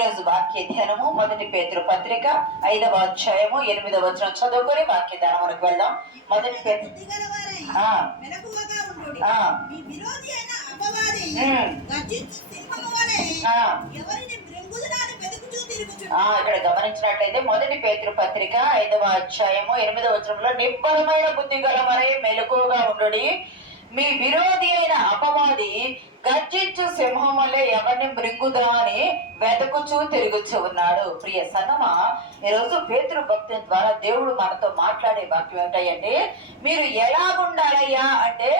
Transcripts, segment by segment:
రోజు వాక్య ధ్యానము మొదటి పేతురు పత్రిక 5వ అధ్యాయము 8వ వచనం చదువుకొని వాక్య ధ్యానములకు వెళ్దాం. మొదటి ఇక్కడ గమనించినట్లయితే మొదటి పేతురు పత్రిక 5వ అధ్యాయము 8వ వచనంలో నిబ్బరమైన బుద్ధి గలవారై మెలకువగా ఉండుడి, మీ విరోధి అయిన అపవాది గర్జించు సింహం వల్లే ఎవరిని మృంగుదా అని వెతకుచూ తిరుగుచూ ఉన్నాడు. ప్రియ సంగమా, ఈరోజు పేతురు భక్తి ద్వారా దేవుడు మనతో మాట్లాడే వాక్యం ఏంటంటే, మీరు ఎలా ఉండాలయ్యా అంటే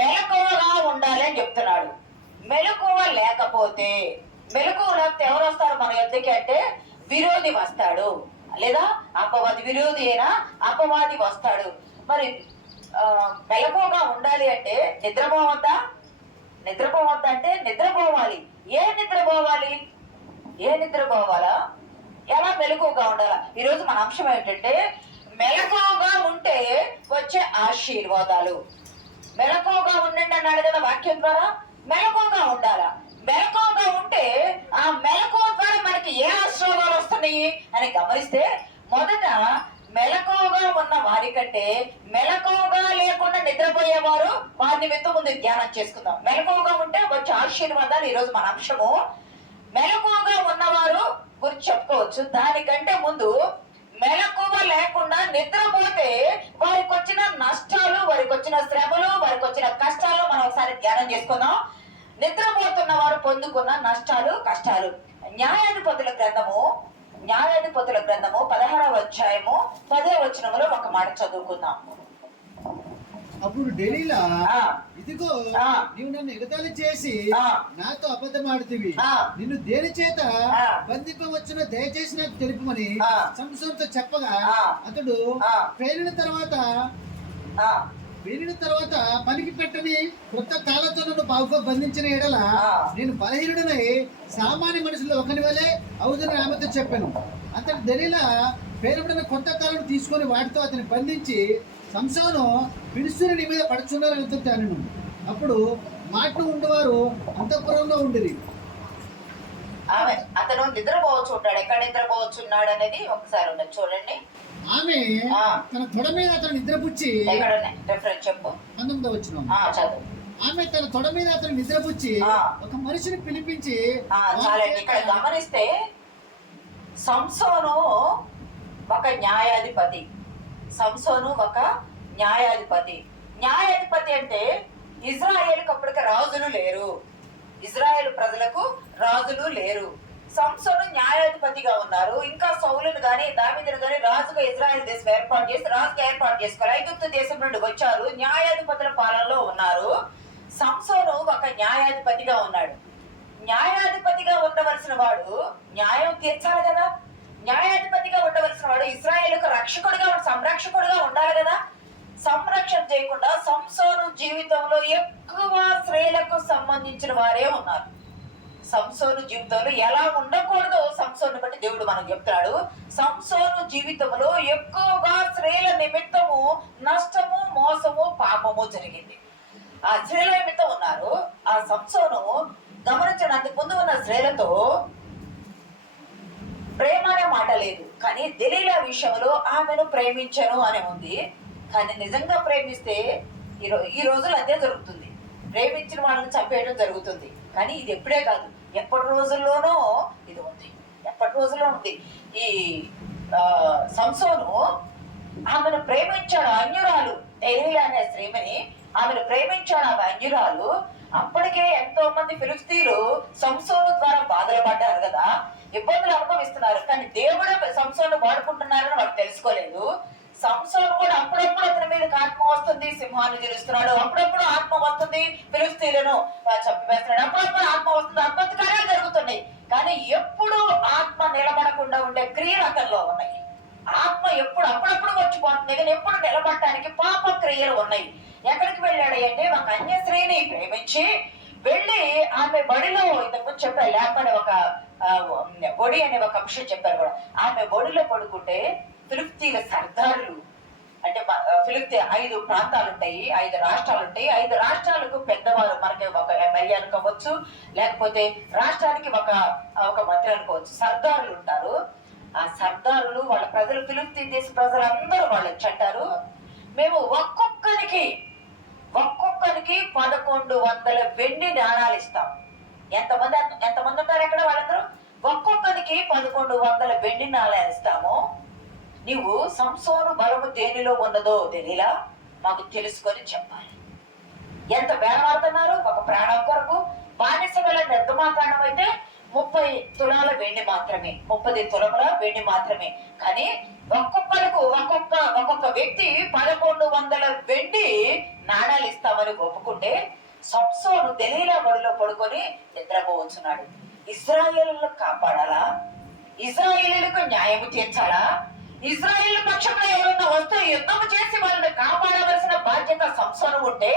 మెలకువగా ఉండాలి అని చెప్తున్నాడు. మెలకువ లేకపోతే ఎవరు వస్తారు మన యొద్దకి అంటే విరోధి వస్తాడు, లేదా అపవాది విరోధి అయినా అపవాది వస్తాడు. మరి మెలకువగా ఉండాలి అంటే నిద్రపోవద్దా అంటే నిద్రపోవాలి. ఏ నిద్రపోవాలా? ఎలా మెలకువగా ఉండాలా? ఈరోజు మన అంశం ఏంటంటే మెలకువగా ఉంటే వచ్చే ఆశీర్వాదాలు. మెలకువగా ఉండండి అన్నాడు కదా వాక్యం ద్వారా. మెలకువగా ఉండాలా? మెలకువగా ఉంటే ఆ మెలకువ ద్వారా మనకి ఏ ఆశీర్వాదాలు వస్తున్నాయి అని గమనిస్తే, మొదట మెలకువగా ఉన్న వారి కంటే మెలకువగా లేకుండా నిద్రపోయేవారు వారిని వెంత ముందు ధ్యానం చేసుకుందాం. మెలకువగా ఉంటే వచ్చే ఆశీర్వాదాలు ఈరోజు మన అంశము. మెలకువగా ఉన్నవారు గురించి చెప్పుకోవచ్చు. దానికంటే ముందు మెలకువ లేకుండా నిద్రపోతే వారికి వచ్చిన నష్టాలు, వారికి వచ్చిన శ్రమలు, వారికి వచ్చిన కష్టాలు మనం ఒకసారి ధ్యానం చేసుకుందాం. నిద్రపోతున్న వారు పొందుకున్న నష్టాలు, కష్టాలు. న్యాయాధిపతుల గ్రంథము 16వ అధ్యాయము 10వ వచనములో ఒక మాట చదువుకుందాం. అప్పుడు డెలీలా, ఇదిగో నీవు నన్ను ఎగతాళి చేసి నాతో అబద్ధమాడుతీవి, నిన్ను దేని చేత బంధింపవచ్చునో దయచేసి నాకు తెలుపుమని సంసోనుతో చెప్పగా, అతడు పేలిన తర్వాత పనికి పెట్టని కొత్త తాళతో నన్ను బాగుగా బంధించిన ఎడల నేను బలహీనుడనై సామాన్య మనుషులు ఒకని వలె అవుదని ఆమెతో చెప్పాను. అతడు దెలీలా పేరుబడిన కొత్త తాళను తీసుకొని వాటితో అతన్ని బంధించి, సంసోను ఫిలిష్తీయుని మీద పడుచున్నారని అతను. అప్పుడు మాటను ఉండేవారు అంతఃపురంలో ఉండిరి. అతను నిద్రపోవచ్చు ఉంటాడు. ఎక్కడ నిద్రపోవచ్చున్నాడు అనేది ఒకసారి ఉన్నది చూడండి. ఆమె తన తొడ మీద అతను నిద్రపుచ్చి, చెప్పు 19వ వచనం. ఆమె తన తొడ మీద అతను నిద్రపుచ్చి ఒక మనిషిని పిలిపించి, ఇక్కడ గమనిస్తే సంసోను ఒక న్యాయాధిపతి. న్యాయాధిపతి అంటే ఇజ్రాయేలుకు అప్పటికి రాజులు లేరు. ఇజ్రాయేల్ ప్రజలకు రాజులు లేరు. సంసోను న్యాయాధిపతిగా ఉన్నారు. ఇంకా సౌలును గాని దావీదును గాని రాజుగా ఇజ్రాయేల్ దేశం ఏర్పాటు చేసుకోవాలి. ఐగుప్తు దేశం నుండి వచ్చారు, న్యాయాధిపతుల పాలనలో ఉన్నారు. సంసోను ఒక న్యాయాధిపతిగా ఉన్నాడు. న్యాయాధిపతిగా ఉండవలసిన వాడు న్యాయం తీర్చాలి కదా. న్యాయాధిపతిగా ఉండవలసిన వాడు ఇజ్రాయేలుకు సంరక్షకుడుగా ఉండాలి కదా. సంరక్షణ చేయకుండా సంసోను జీవితంలో ఎక్కువ స్త్రీలకు సంబంధించిన వారే ఉన్నారు. సంసోను జీవితంలో ఎలా ఉండకూడదో సంసోను బట్టి దేవుడు మనకు చెప్తాడు. సంసోను జీవితంలో ఎక్కువగా స్త్రీల నిమిత్తము నష్టము, మోసము, పాపము జరిగింది. ఆ స్త్రీల నిమిత్తం ఉన్నారు. ఆ సంసోను గమనించడానికి ముందు ఉన్న స్త్రీలతో ప్రేమ అనే మాట లేదు, కానీ దెలీలా విషయంలో ఆమెను ప్రేమించను అని ఉంది. కానీ నిజంగా ప్రేమిస్తే ఈ రోజులు అదే జరుగుతుంది. ప్రేమించిన వాళ్ళని చంపేయడం జరుగుతుంది. కానీ ఇది ఎప్పుడే కాదు, ఎప్పటి రోజుల్లోనూ ఇది ఉంది. ఈ సంసోను ఆమెను ప్రేమించాడు. అన్యురాలు దెలీలా అనే స్త్రీమని ఆమెను ప్రేమించాడు. ఆమె అన్యురాలు. అప్పటికే ఎంతో మంది ఫిలిష్తీయులు సంసోను ద్వారా బాధలు పడ్డారు కదా, ఇబ్బందులు అనుభవిస్తున్నారు. కానీ దేవుడు సంసోను వాడుకుంటున్నారని వాళ్ళు తెలుసుకోలేదు. సంసోను కూడా అప్పుడప్పుడు అతని మీద ఆత్మ వస్తుంది, సింహాన్ని గెలుస్తున్నాడు. అప్పుడప్పుడు ఆత్మ వస్తుంది, ఫిలిష్తీయులను చంపివేస్తున్నాడు. అప్పుడప్పుడు ఆత్మ వస్తుంది, అద్భుత కార్యాలు జరుగుతున్నాయి. కానీ ఎప్పుడు ఆత్మ నిలబడకుండా ఉండే క్రియలు అతనిలో ఉన్నాయి. ఆత్మ అప్పుడప్పుడు వచ్చిపోతుంది, కానీ ఎప్పుడు నిలబడటానికి పాప క్రియలు ఉన్నాయి. ఎక్కడికి వెళ్ళాడు అంటే ఒక అన్య స్త్రీని ప్రేమించి వెళ్ళి ఆమె బడిలో, ఇంతకుముందు చెప్పారు ల్యాప్ అనే ఒక బొడి అనే ఒక విషయం చెప్పారు కూడా. ఆమె బొడిలో పడుకుంటే ఫిలిష్తీయుల సర్దారులు అంటే ఫిలిప్తి 5 ప్రాంతాలు ఉంటాయి, 5 రాష్ట్రాలు ఉంటాయి. 5 రాష్ట్రాలకు పెద్దవారు, మనకి ఒక ఎమ్మెల్యే అనుకోవచ్చు, లేకపోతే రాష్ట్రానికి ఒక మంత్రి అనుకోవచ్చు, సర్దారులు ఉంటారు. ఆ సర్దారులు వాళ్ళ ప్రజలు, ఫిలిప్తి దేశ ప్రజలందరూ వాళ్ళు వచ్చంటారు, మేము ఒక్కొక్కరికి 1100 వెండి నాణాలు ఇస్తాం. ఎంతమంది ఉంటారు అక్కడ? వాళ్ళందరూ ఒక్కొక్కరికి 1100 వెండి నాణాలు ఇస్తాము. నీవు సంసోను బలము దేనిలో ఉన్నదో తెలియలా, మాకు తెలుసుకొని చెప్పాలి. ఎంత బేరమాడుతున్నారు ఒక ప్రాణం కొరకు. బానిస గల నిర్గమాకాండం అయితే 30 తులాల వెండి మాత్రమే, 30 తులముల వెండి మాత్రమే. కానీ ఒక్కొక్క వ్యక్తి 1100 వెండి నాణాలు ఇస్తామని ఒప్పుకుంటే సంసోను దెలీలా బడిలో పడుకొని నిద్రపోవచ్చున్నాడు. ఇశ్రాయేలులను కాపాడాలా? ఇశ్రాయేలీలకు న్యాయము తీర్చాలా? ఇశ్రాయేల్ పక్షంలో ఎవరన్నా వస్తే యుద్ధము చేసి వాళ్ళని కాపాడవలసిన బాధ్యత సంసోను ఉంటే,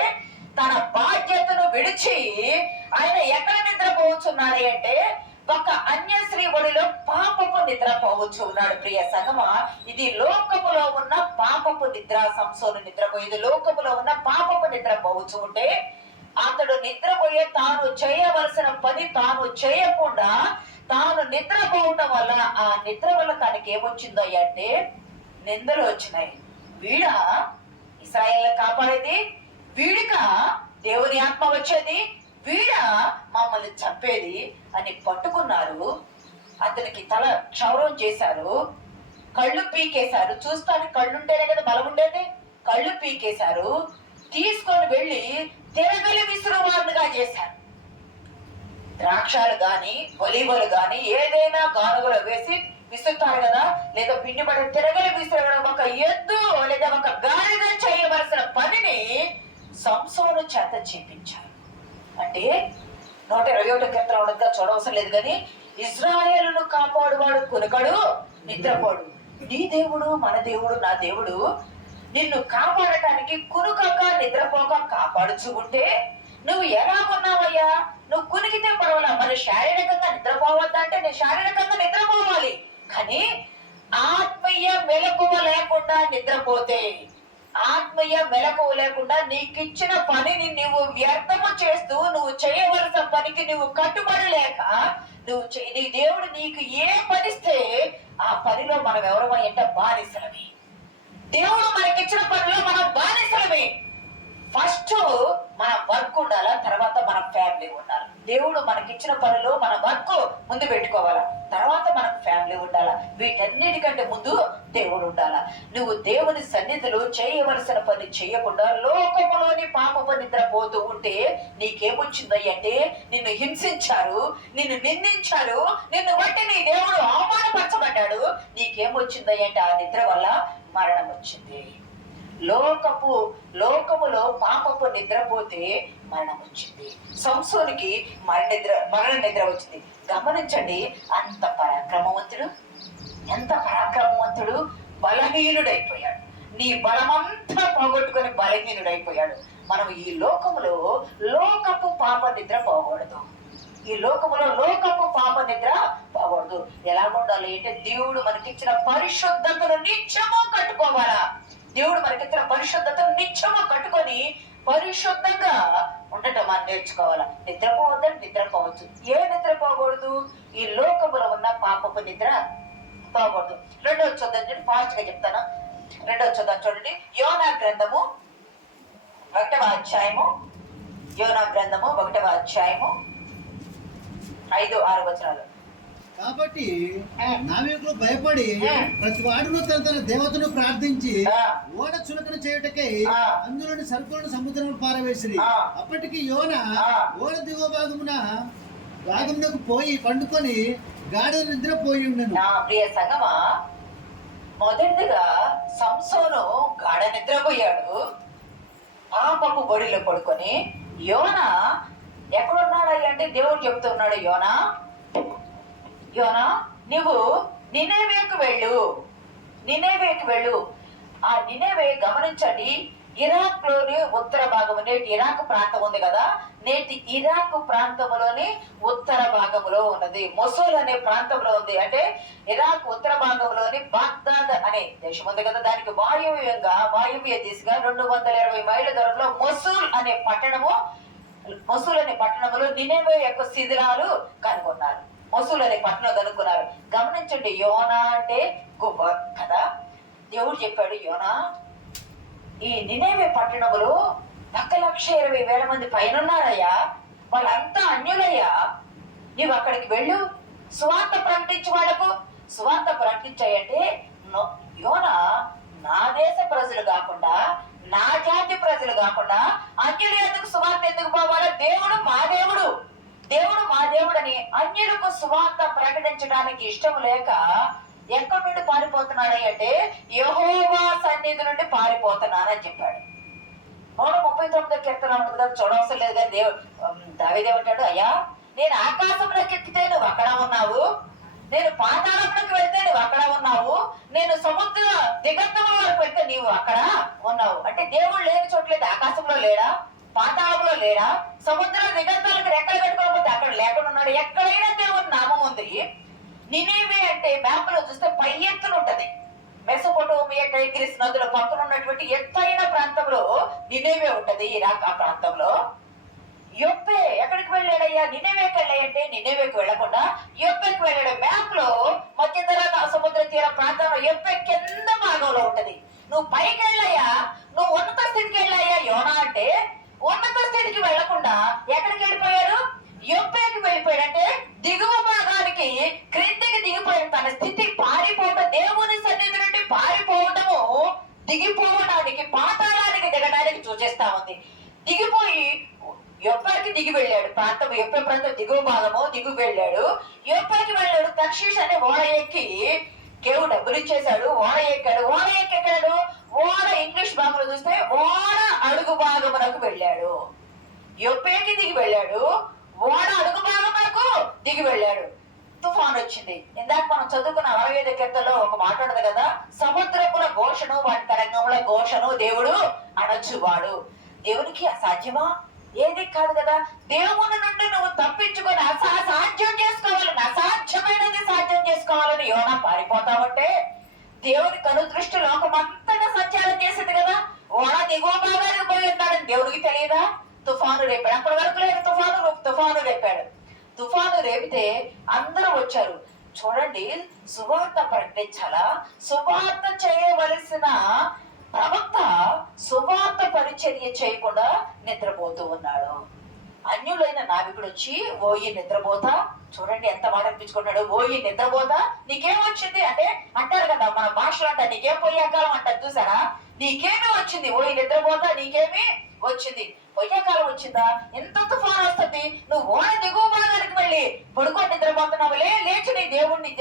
తన బాధ్యతను విడిచి ఆయన ఎక్కడ నిద్రపోవచ్చున్నాడు అంటే ఒక అన్య స్త్రీ ఒడిలో పాపపు నిద్రపోవచ్చు ఉన్నాడు. ప్రియ సంగమా, ఇది లోకములో ఉన్న పాపపు నిద్ర. సంసోను నిద్రపోయేది లోకములో ఉన్న పాపపు నిద్రపోవచ్చు ఉంటే, అతడు నిద్రపోయే తాను చేయవలసిన పని తాను చేయకుండా తాను నిద్రపోవటం వల్ల, ఆ నిద్ర వల్ల తనకి ఏమొచ్చిందో అంటే నిందలు వచ్చినాయి. వీడా ఇశ్రాయేలును కాపాడేది? వీడిక దేవుని ఆత్మ వచ్చేది? వీడా మమ్మల్ని చంపేది అని పట్టుకున్నారు. అతనికి తల క్షౌరం చేశారు, కళ్ళు పీకేశారు. చూస్తానికి కళ్ళుంటేనే కదా బలం ఉండేది. కళ్ళు పీకేశారు, తీసుకొని వెళ్ళి తిరగలి విసురువారుగా చేశారు. ద్రాక్షాలు గాని ఒలీవలు గాని ఏదైనా గానుగలో వేసి విసురుతారు కదా, లేదా పిండి పడి తిరగలి విసురడం ఒక ఎద్దు లేదా ఒక గాడిద చేయవలసిన పనిని సంసోను చేత చేపించారు. అంటే 121 కీర్తన ఉండగా చూడవసరం లేదు. కానీ ఇశ్రాయేలును కాపాడువాడు కునకడు, నిద్రపోడు. నీ దేవుడు, మన దేవుడు, నా దేవుడు నిన్ను కాపాడటానికి కునుకక నిద్రపోక కాపాడుచు ఉంటే నువ్వు ఎలా ఉన్నావయ్యా? నువ్వు కునికితే పర్వాలా, మరి శారీరకంగా నిద్రపోవద్దంటే నేను శారీరకంగా నిద్రపోవాలి. కానీ ఆత్మీయ మెలకువ లేకుండా నిద్రపోతే, ఆత్మీయ మెలకువ లేకుండా నీకిచ్చిన పనిని నువ్వు వ్యర్థము చేస్తూ, నువ్వు చేయవలసిన పనికి నువ్వు కట్టుబడి లేక, నీ దేవుడు నీకు ఏ పనిస్తే ఆ పనిలో మనం ఎవరమై అంటే బానిసలమే. దేవుడు మనకిచ్చిన పనిలో మనం బానిసలమే. ఫస్ట్ మన వర్క్ ఉండాలా, తర్వాత మన ఫ్యామిలీ ఉండాలి. దేవుడు మనకిచ్చిన పనిలో మన వర్క్ ముందు పెట్టుకోవాలా, తర్వాత మనకు ఫ్యామిలీ ఉండాలా. వీటన్నిటికంటే ముందు దేవుడు ఉండాలా. నువ్వు దేవుని సన్నిధిలో చేయవలసిన పని చేయకుండా లోకములోని పాపపు నిద్రపోతూ ఉంటే నీకేమొచ్చిందయ్యంటే, నిన్ను హింసించారు, నిన్ను నిందించారు, నిన్ను బట్టి నీ దేవుడు అవమానపరచబడ్డాడు. నీకేమొచ్చిందయ్యంటే ఆ నిద్ర వల్ల మరణం వచ్చింది. లోకములో పాపపు నిద్రపోతే మరణం వచ్చింది. సంసోనికి మరణ నిద్ర వచ్చింది. గమనించండి, ఎంత పరాక్రమవంతుడు బలహీనుడైపోయాడు. నీ బలమంతా పోగొట్టుకుని బలహీనుడైపోయాడు. మనం ఈ లోకపు పాప నిద్ర పోకూడదు. ఈ లోకపు పాప నిద్ర పోకూడదు. ఎలాగుండాలి అంటే, దేవుడు మనకిచ్చిన పరిశుద్ధతను నిత్యము కట్టుకోవాలా. దేవుడు మనకిచ్చిన పరిశుద్ధతను నిత్యము కట్టుకొని పరిశుద్ధంగా ఉండటం మనం నేర్చుకోవాలా. నిద్రపోవద్దని నిద్రపోవచ్చు. ఏ నిద్ర పోకూడదు? ఈ లోకములో ఉన్న పాపపు నిద్ర పోకూడదు. 2వ చూద్దాం చూడండి, ఫాస్ట్ గా చెప్తాను. 2వ చూద్దాం చూడండి. యోనా గ్రంథము 1వ అధ్యాయము, యోనా గ్రంథము 1వ అధ్యాయము 5-6 వచనాలు. కాబట్టి నావికులు భయపడి ప్రతి వాడును తన దేవతను ప్రార్థించి ఓడ చులకన చేయుటకై అందులోని సరుకులను సముద్రంలో పారవేసిరి. అప్పటికి యోన ఓడ దిగువ భాగమునకు పోయి పండుకొని గాఢ నిద్రపోయి ఉండను. ప్రియ సంగమా, మొదటిగా సంసోను గాఢ నిద్రపోయాడు, పాపపు బడిలో పడుకొని. యోన ఎక్కడున్నాడు అంటే దేవుడు చెప్తున్నాడు, యోనా నువ్వు నినేవేకు వెళ్ళు. ఆ నినేవే గమనించండి, ఇరాక్ లోని ఉత్తర భాగం, నేటి ఇరాక్ ప్రాంతం ఉంది కదా, నేటి ఇరాక్ ప్రాంతంలోని ఉత్తర భాగంలో ఉన్నది. మొసూల్ అనే ప్రాంతంలో ఉంది. అంటే ఇరాక్ ఉత్తర భాగంలోని బాగ్దాద్ అనే దేశం ఉంది కదా, దానికి వాయువ్య దిశగా 220 మైళ్ళ దూరంలో మొసూల్ అనే పట్టణంలో నినెవే యొక్క శిథిలాలు కనుగొన్నారు. మొసూల్ అనే పట్టణం కనుక్కున్నారు. గమనించండి, యోనా అంటే గుబ్బ కదా. దేవుడు చెప్పాడు, యోనా ఈ నినెవే పట్టణములో 1,20,000 మంది పైన ఉన్నారయ్యా, వాళ్ళంతా అన్యులయ్యా, నీవు అక్కడికి వెళ్ళు, సువార్త ప్రకటించి వాళ్ళకు. సువార్త ప్రకటించాయంటే యోనా నా దేశ ప్రజలు కాకుండా, నా జాతి ప్రజలు కాకుండా అన్యులు ఎందుకు సువార్త ఎందుకు పోవాలో? దేవుడు మా దేవుడని అన్యులకు సువార్త ప్రకటించడానికి ఇష్టం లేక ఎక్కడి నుండి పారిపోతున్నాడు అంటే యెహోవా సన్నిధి నుండి పారిపోతున్నానని చెప్పాడు. 139 కీర్తన ఉంటుంది కదా, చూడవసరం లేదు కానీ దావీదేమంటాడు, అయ్యా నేను ఆకాశంలోకి ఎక్కితే నువ్వు అక్కడ ఉన్నావు, నేను పాతాళంలోకి వెళ్తే నువ్వు అక్కడ ఉన్నావు, నేను సముద్ర దిగంతముల వరకు వెళ్తే నీవు అక్కడ ఉన్నావు. అంటే దేవుడు లేని చోట్లేదు. ఆకాశంలో లేడా? పాతాళంలో లేడా? సముద్ర దిగంతాలకు రెక్కలు కట్టుకోకపోతే అక్కడ లేకుండా ఉన్నాడు. ఎక్కడైనా దేవుని నామం ఉంది. నినేవే అంటే మ్యాప్ లో చూస్తే పై ఎత్తున ఉంటది. మెసొపొటేమియా, టైగ్రిస్ నదుల పక్కన ఉన్నటువంటి ఎత్తైన ప్రాంతంలో నినేవే ఉంటది. ఇరాక్ ఆ ప్రాంతంలో. యొప్పే ఎక్కడికి వెళ్ళాడయ్యా? నినేవేకి వెళ్ళాయంటే నినేవేకి వెళ్లకుండా యొప్పేకి వెళ్ళాడు. మ్యాప్ లో మధ్యధరా సముద్ర తీర ప్రాంతంలో యొప్పే కింద భాగంలో ఉంటది. నువ్వు పైకి వెళ్ళాయా, నువ్వు ఉన్నత స్థితికి వెళ్ళాయా యోనా అంటే ఉన్నత స్థితికి వెళ్లకుండా ఎక్కడికి వెళ్ళిపోయాడు? యొప్పేకి వెళ్ళిపోయాడు. అంటే దిగువ భాగానికి క్రిందికి దిగిపోయాడు. తన స్థితి పారిపోవడం, దేవుని సన్నిధి నుండి పారిపోవటము దిగిపోవడానికి, పాతాళానికి దిగడానికి సూచిస్తా ఉంది. దిగిపోయి యొప్పేకి దిగి వెళ్ళాడు. యొప్పే ప్రాంతం దిగువ భాగము దిగు వెళ్ళాడు. యొప్పేకి వెళ్ళాడు. తర్షీష్ అనే ఓడ ఎక్కి కేవు డబ్బులు ఇచ్చేశాడు. ఓడ ఎక్కాడు. ఎక్కాడు. ఓడ ఇంగ్లీష్ భాగంలో చూస్తే ఓడ అడుగు భాగమునకు వెళ్ళాడు. యొప్పేకి దిగి వెళ్ళాడు. ఓడ అడుగు భాగమునకు దిగి వెళ్ళాడు. తుఫాన్ వచ్చింది. ఇందాక మనం చదువుకున్న 65 కీర్తనలో ఒక మాట ఉండదు కదా, సముద్రపుల ఘోషను వాటి తరంగముల ఘోషను దేవుడు అణచువాడు. దేవునికి అసాధ్యమా? ఏది కాదు కదా. దేవుని నుండి నువ్వు తప్పించుకొని అసాధ్యం చేసుకోవాలని, అసాధ్యమైనది సాధ్యం చేసుకోవాలని యోనా పారిపోతావంటే దేవుని కనుదృష్టి లోకమంతగా సంచారం చేసింది కదా. ఓడ దిగువ భాగానికి పోయి ఉన్నాడని దేవుడికి తెలియదా? తుఫాను రేపాడు. అప్పటి వరకు లేదు. తుఫాను రేపాడు. తుఫాను రేపితే అందరూ వచ్చారు. చూడండి, సువార్త ప్రకటించాలా? సువార్త చేయవలసిన ప్రవక్త సువార్త పరిచర్య చేయకుండా నిద్రపోతూ ఉన్నాడు. అన్యులైన నావికుడు వచ్చి, ఓయి నిద్రపోతా, చూడండి ఎంత మాట అనిపించుకున్నాడు, ఓయి నిద్రపోతా నీకేం వచ్చింది అంటే, అంటారు కదా మన భాషలో అంట, నీకేం పోయాకాలం అంటారు చూసారా, నీకేమీ వచ్చింది, ఓయి నిద్రపోతా నీకేమీ వచ్చింది. పోయాకాలం వచ్చిందా? ఎంత తుఫాను వస్తుంది, నువ్వు ఓడ దిగువ భాగానికి వెళ్ళి పడుకొని నిద్రపోతున్నావు, లేచి నీ దేవుణ్ణి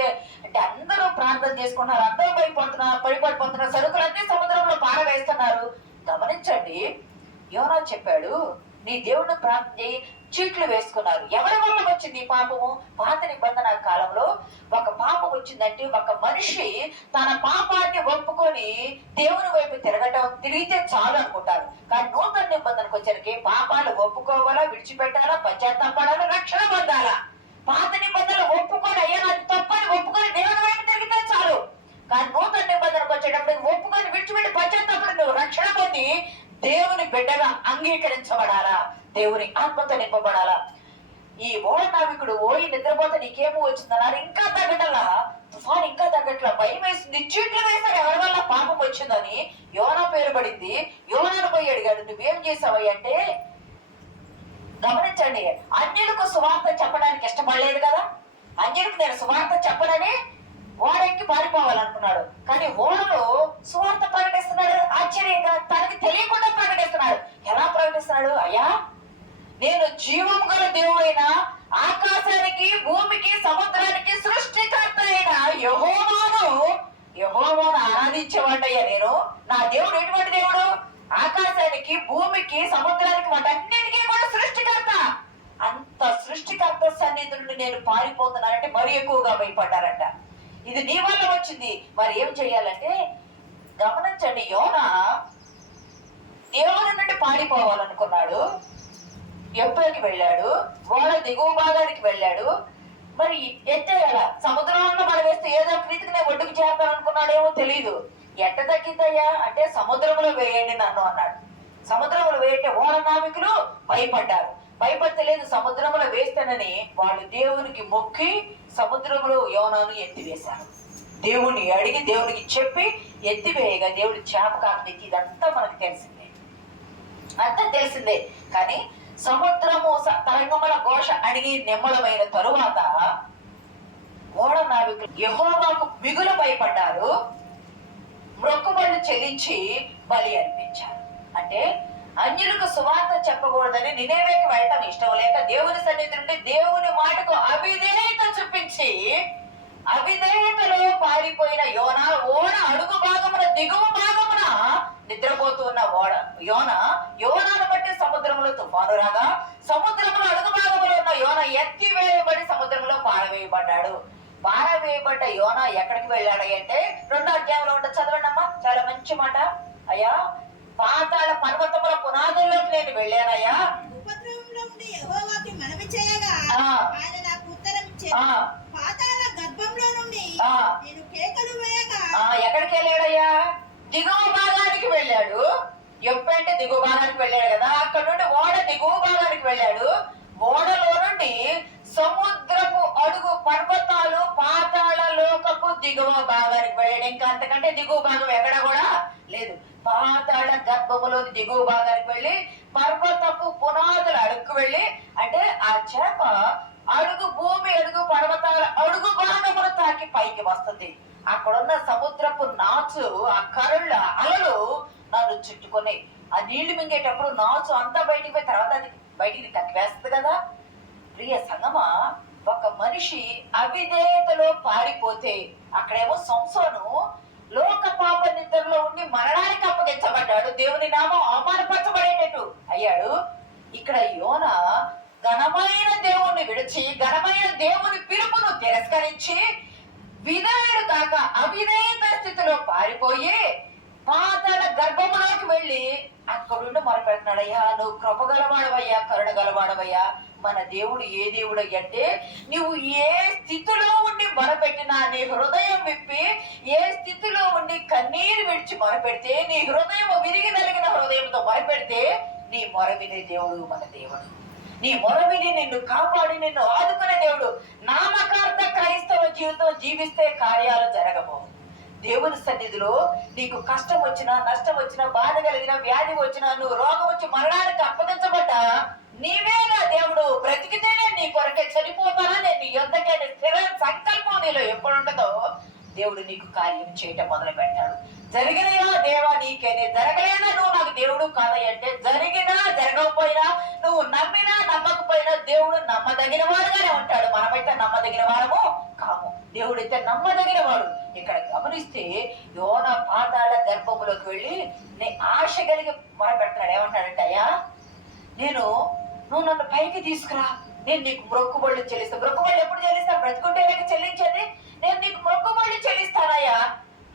అంటే అందరూ ప్రార్థన చేసుకున్నారు, అందరూ పడిపోతున్నారు, సరుకులన్నీ సముద్రంలో పారవేస్తున్నారు. గమనించండి, యోనా చెప్పాడు, నీ దేవుడిని ప్రార్థన చేయి. చీట్లు వేసుకున్నారు. ఎవరి వల్ల వచ్చింది ఈ పాపము? పాత నిబంధన కాలంలో ఒక పాపం వచ్చిందంటే ఒక మనిషి తన పాపాన్ని ఒప్పుకొని దేవుని వైపు తిరిగితే చాలు అనుకుంటారు. కానీ నూతన నిబంధనకు వచ్చరికి పాపాలు ఒప్పుకోవాలా, విడిచిపెట్టాలా, పశ్చాత్తాపడాలా, రక్షణ పొందాలా. పాత నిబంధనలు ఒప్పుకొని, అయ్యా నాకు తప్పని ఒప్పుకొని దేవుని వైపు తిరిగితే చాలు. కానీ నూతన నిబంధనకు వచ్చేటప్పుడు ఒప్పుకొని విడిచిపెట్టి పశ్చాత్తాపడి నువ్వు రక్షణ పొంది దేవుని బిడ్డగా అంగీకరించబడాలా, దేవుని ఆత్మతో నింపబడాలా. ఈ ఓడ నావికుడు ఓయి నిద్రపోతే నీకేమో వచ్చిందన్నారు. ఇంకా తగ్గటలా, తుఫాన్ ఇంకా తగ్గట్లా, భయం వేసింది. చీట్లు వేశారు ఎవరి వల్ల పాపం వచ్చిందని. యోనా పేరు పడింది. యోనాను పోయి అడిగాడు, నువ్వేం చేసావయ్య అంటే, గమనించండి, అన్యులకు సువార్త చెప్పడానికి ఇష్టపడలేదు కదా. అన్యులకు నేను సువార్త చెప్పనని ఓడెక్కి పారిపోవాలనుకున్నాడు. కానీ ఓడలో సువార్త ప్రకటిస్తున్నాడు. ఆశ్చర్యంగా తనకి తెలియకుండా ప్రకటిస్తున్నాడు. ఎలా ప్రకటిస్తున్నాడు? అయ్యా, నేను జీవం గల దేవుడైన ఆకాశానికి, భూమికి, సముద్రానికి సృష్టికర్త అయిన యెహోవాను ఆరాధించేవాడయ్యా నేను. నా దేవుడు ఎటువంటి దేవుడు? ఆకాశానికి, భూమికి, సముద్రానికి, వాటన్నిటికీ కూడా సృష్టికర్త. అంత సృష్టికర్త సన్నిధి నుండి నేను పారిపోతున్నానంటే మరి ఎక్కువగా భయపడ్డారంట. ఇది నీ వల్ల వచ్చింది, మరి ఏం చెయ్యాలంటే, గమనించండి, యోనా పారిపోవాలనుకున్నాడు. ఎప్పటికి వెళ్ళాడు, ఓడ దిగువ భాగానికి వెళ్ళాడు. మరి ఎట్టేయాల సముద్రంలో పడవేస్తే ఏదో ప్రీతికి నేను ఒడ్డుకు చేస్తాననుకున్నాడేమో తెలియదు. ఎట్ట తగ్గిద్దయ్యా అంటే సముద్రంలో వేయండి నన్ను అన్నాడు. సముద్రంలో వేయంటే ఓడ నావికులు భయపడ్డారు. భయపడితే లేదు సముద్రంలో వేస్తానని వాళ్ళు దేవునికి మొక్కి సముద్రంలో యోనాను ఎత్తివేశారు. దేవుణ్ణి అడిగి దేవునికి చెప్పి ఎత్తివేయగా దేవుడి చేపకాన్ని ఇదంతా మనకు తెలిసిందే, అంతా తెలిసిందే. కానీ సముద్రము తరంగముల ఘోష అడిగి నిమ్మలమైన తరువాత ఓడ నావికులు యెహోవాకు మిగులు భయపడ్డారు, మొక్కుబడులు చెల్లించి బలి అర్పించారు. అంటే అన్యులకు సువార్త చెప్పకూడదని నినేవేకి వెళ్ళటం ఇష్టం లేక దేవుని సన్నిధి నుండి దేవుని మాటకు అవిధేయత చూపించి అవిధేయతలో పారిపోయిన యోనా ఓడ అడుగు భాగమున దిగువ భాగమున నిద్రపోతున్న యోనాను బట్టి సముద్రంలో తుఫాను రాగా సముద్రంలో అడుగు భాగంలో ఉన్న యోన ఎత్తివేయబడి సముద్రంలో పారవేయబడ్డాడు. పారవేయబడ్డ యోనా ఎక్కడికి వెళ్ళాడు అంటే 2వ అధ్యాయంలో ఉంటుంది, చదవండి అమ్మా. చాలా మంచి మాట. అయ్యా పాతాళ పర్వతముల పునాదుల్లోకి నేను వెళ్ళానయ్యా, ఎక్కడికి వెళ్ళాడయ్యా? దిగువ భాగానికి వెళ్ళాడు. ఎప్పుడంటే దిగువ భాగానికి వెళ్ళాడు కదా, అక్కడ నుండి ఓడ దిగువ భాగానికి వెళ్ళాడు. ఓడలో నుండి సముద్రపు అడుగు పర్వతాలు పాతాళ లోకపు దిగువ భాగానికి వెళ్ళాడు. ఇంకా అంతకంటే దిగువ భాగం ఎక్కడ కూడా లేదు. పాతాళ గర్భములోని దిగువ భాగానికి వెళ్ళి పర్వతపు పునాదులు అడుక్కు వెళ్ళి, అంటే ఆ చేప అడుగు భూమి అడుగు పర్వతాల అడుగు భాగమును తాకి పైకి వస్తుంది. అక్కడున్న సముద్రపు నాచు ఆ కరుళ్ళ అలలు నన్ను చుట్టుకొని ఆ నీళ్లు మింగేటప్పుడు నాచు అంతా బయటికి పోయి తర్వాత అది బయటికి కక్కివేస్తుంది కదా. ప్రియ సంగమా, ఒక మనిషి అవిధేయతలో పారిపోతే అక్కడేమో సంసోను లోక పాప నిద్రలో ఉండి మరణానికి అప్పగించబడ్డాడు, దేవుని నామం అవమానపరచబడేటట్టు అయ్యాడు. ఇక్కడ యోన ఘనమైన దేవుణ్ణి విడిచి ఘనమైన దేవుని పిలుపును తిరస్కరించి విధేయుడు కాక అవిధేయత స్థితిలో పారిపోయి పాతాళ గర్భములోకి వెళ్ళి అక్కడుండి మొరపెడుతున్నాడు. అయ్యా నువ్వు కృపగలవాడవయ్యా, కరుణ గలవాడవయ్యా. మన దేవుడు ఏ దేవుడు అంటే నువ్వు ఏ స్థితిలో ఉండి మొరపెట్టినా నీ హృదయం విప్పి ఏ స్థితిలో ఉండి కన్నీరు విడిచి మొరపెడితే నీ హృదయం విరిగి నలిగిన హృదయంతో మొరపెడితే నీ మొర వినే దేవుడు మన దేవుడు. నీ మొర విని నిన్ను కాపాడి నిన్ను ఆదుకునే దేవుడు. నామకార్థ క్రైస్తవ జీవితం జీవిస్తే కార్యాలు జరగబోవు. దేవుని సన్నిధిలో నీకు కష్టం వచ్చినా నష్టం వచ్చినా బాధ కలిగిన వ్యాధి వచ్చినా నువ్వు రోగం వచ్చి మరణానికి అప్పగించబడ్డా నీవేగా దేవుడు బ్రతికితేనే నీ కొరకే చనిపోతానా నేను నీ యొద్దకే స్థిర సంకల్పం నీలో ఎప్పుడు ఉంటుందో దేవుడు నీకు కార్యం చేయటం మొదలు పెట్టాడు. జరిగినయా దేవా నీకేనే, జరగలేనా నువ్వు నాకు దేవుడు కాదంటే జరిగినా జరగకపోయినా నువ్వు నమ్మినా నమ్మకపోయినా దేవుడు నమ్మదగిన వాడుగానే ఉంటాడు. మనమైతే నమ్మదగిన వాడము కాము, దేవుడైతే నమ్మదగిన వాడు. ఇక్కడ గమనిస్తే యోన పాతాళ గర్భములోకి వెళ్ళి ఆశ కలిగి మొరపెడుతున్నాడు. ఏమంటాడంటే అయ్యా నువ్వు నన్ను పైకి తీసుకురా, నేను నీకు మొక్కుబళ్ళు చెల్లిస్తాను. మొక్కుబళ్ళు ఎప్పుడు చెల్లిస్తాను? బ్రతుకుంటే చెల్లించేది. నేను నీకు మొక్కుబళ్ళు చెల్లిస్తానయ్యా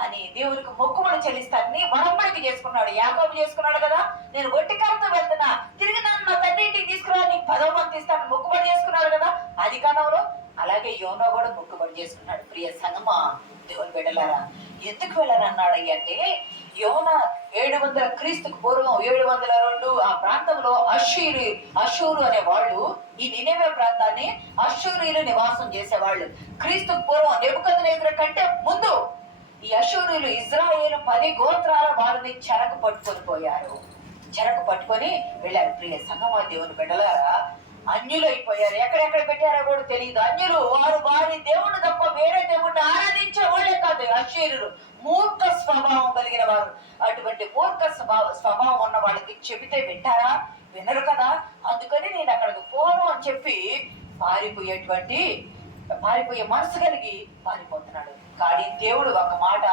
అని దేవునికి మొక్కుబడి చెల్లిస్తానని వడంబడికి చేసుకున్నాడు. యాకోబు చేసుకున్నాడు కదా, నేను ఒట్టికాలతో వెళ్తున్నా తిరిగి నన్ను నా తండ్రి ఇంటికి తీసుకురా నీకు 10వ వంతు ఇస్తాను మొక్కుబడి చేసుకున్నాడు కదా అది కాలంలో. అలాగే యోనా కూడా మొక్కుబడి చేసుకున్నాడు. ప్రియ సంగమా, దేవుని బిడ్డలారా, ఎందుకు వెళ్ళారన్నాడు అంటే యోనా 700 క్రీస్తుకు పూర్వం 702 ఆ ప్రాంతంలో అషూరు అనే వాళ్ళు ఈ నినెవే ప్రాంతాన్ని అషూరీలు నివాసం చేసేవాళ్ళు. క్రీస్తుకు పూర్వం నెబుకద్నెజరు కంటే ముందు ఈ అషూరీలు ఇజ్రాయేలు 10 గోత్రాల వారిని చెరకు పట్టుకొని వెళ్ళారు. ప్రియ సంగమా, దేవుని బిడ్డలారా, అన్యులు అయిపోయారు. ఎక్కడెక్కడ పెట్టారో కూడా తెలియదు. అన్యులు వారి దేవుడు తప్ప వేరే దేవుడిని ఆరాధించే వాళ్ళే కాదు. అషూరులు మూర్ఖ స్వభావం కలిగిన వారు. అటువంటి మూర్ఖ స్వభావం ఉన్న వాళ్ళకి చెబితే వింటారా? వినరు కదా. అందుకని నేను అక్కడికి పోను అని చెప్పి పారిపోయే మనసు కలిగి పారిపోతున్నాడు. కానీ దేవుడు ఒక మాట,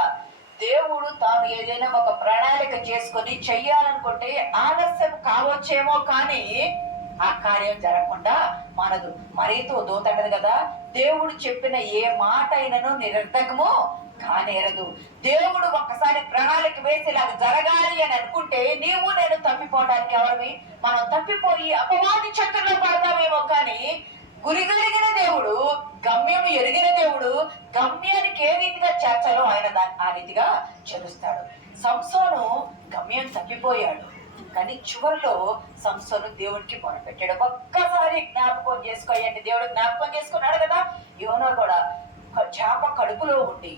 దేవుడు తాను ఏదైనా ఒక ప్రణాళిక చేసుకొని చెయ్యాలనుకుంటే ఆలస్యం కావచ్చేమో కానీ ఆ కార్యం జరగకుండా మనదు. మరీతో దోతంటది కదా, దేవుడు చెప్పిన ఏ మాట అయినను నిరర్థకము కానేరదు. దేవుడు ఒక్కసారి ప్రణాళిక వేసి ఇలాగ జరగాలి అని అనుకుంటే నీవు నేను తప్పిపోవడానికి ఎవరివి? మనం తప్పిపోయి అపవాది చేతుల్లో పడతామేమో, కానీ గురి కలిగిన దేవుడు, గమ్యం ఎరిగిన దేవుడు గమ్యానికి ఏ రీతిగా చేర్చాలో ఆయన ఆ రీతిగా చేరుస్తాడు. సంసోను గమ్యం తప్పిపోయాడు, కానీ చివరిలో సంసోను దేవుడికి మొరపెట్టాడు. ఒక్కసారి జ్ఞాపకం చేసుకోయండి, దేవుడు జ్ఞాపకం చేసుకున్నాడు కదా. యోనా కూడా చేప కడుపులో ఉండి,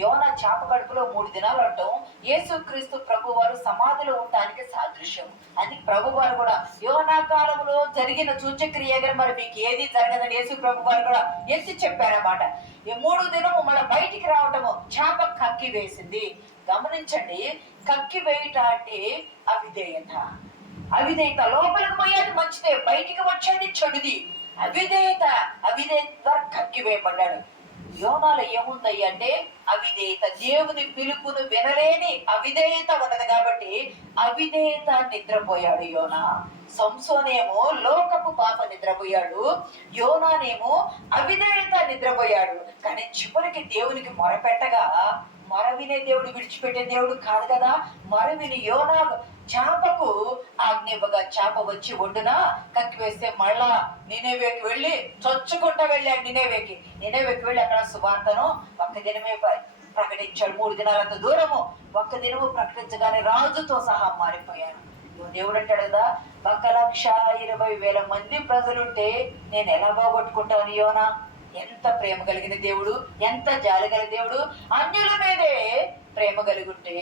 యోనా చేప కడుపులో 3 దినాలు ఉండటం యేసుక్రీస్తు ప్రభు వారు సమాధిలో ఉండటానికి సాదృశ్యం. అందుకే ప్రభు వారు కూడా యోనా కాలంలో జరిగిన సూచక్రియగా మరి మీకు ఏది జరగదని యేసు ప్రభు వారు కూడా ఎత్తి చెప్పారన్నమాట. ఈ 3 దినము మన బయటికి రావటము చేప కక్కి వేసింది. గమనించండి, కక్కి వేయట అంటే అవిధేయత. అవిధేయత లోపలికి పోయేది మంచిదే, బయటికి వచ్చేది చెడుది. అవిధేయత ద్వారా కక్కి వేయబడ్డాడు. యోనాలో ఏముందయ్య అంటే అవిధేయత. దేవుని పిలుపును వినలేని అవిధేయత ఉన్నది కాబట్టి అవిధేయత నిద్రపోయాడు యోనా. సంసోనేమో లోకపు పాప నిద్రపోయాడు, యోనానేమో అవిధేయత నిద్రపోయాడు. కానీ చివరికి దేవునికి మొరపెట్టగా మొర వినే దేవుడు విడిచిపెట్టే దేవుడు కాదు కదా. మొర విని యోనా చేపకు ఆజ్ఞివ్వగా చేప వచ్చి ఒడ్డున కక్కి వేస్తే మళ్ళా నినేవేకి వెళ్ళి చొచ్చుకుంటా వెళ్ళాడు. నినేవేకి వెళ్ళి అక్కడ సువార్తను ఒక్క దినమే ప్రకటించాడు. 3 దినాలంత దూరము ఒక్క దినము ప్రకటించగానే రాజుతో సహా మారిపోయాడు. దేవుడు అంటాడు కదా, 1,20,000 మంది ప్రజలుంటే నేను ఎలా బాగొట్టుకుంటాను యోనా. ఎంత ప్రేమ కలిగిన దేవుడు, ఎంత జాలి కలిగిన దేవుడు. అన్యుల మీదే ప్రేమ కలిగి ఉంటే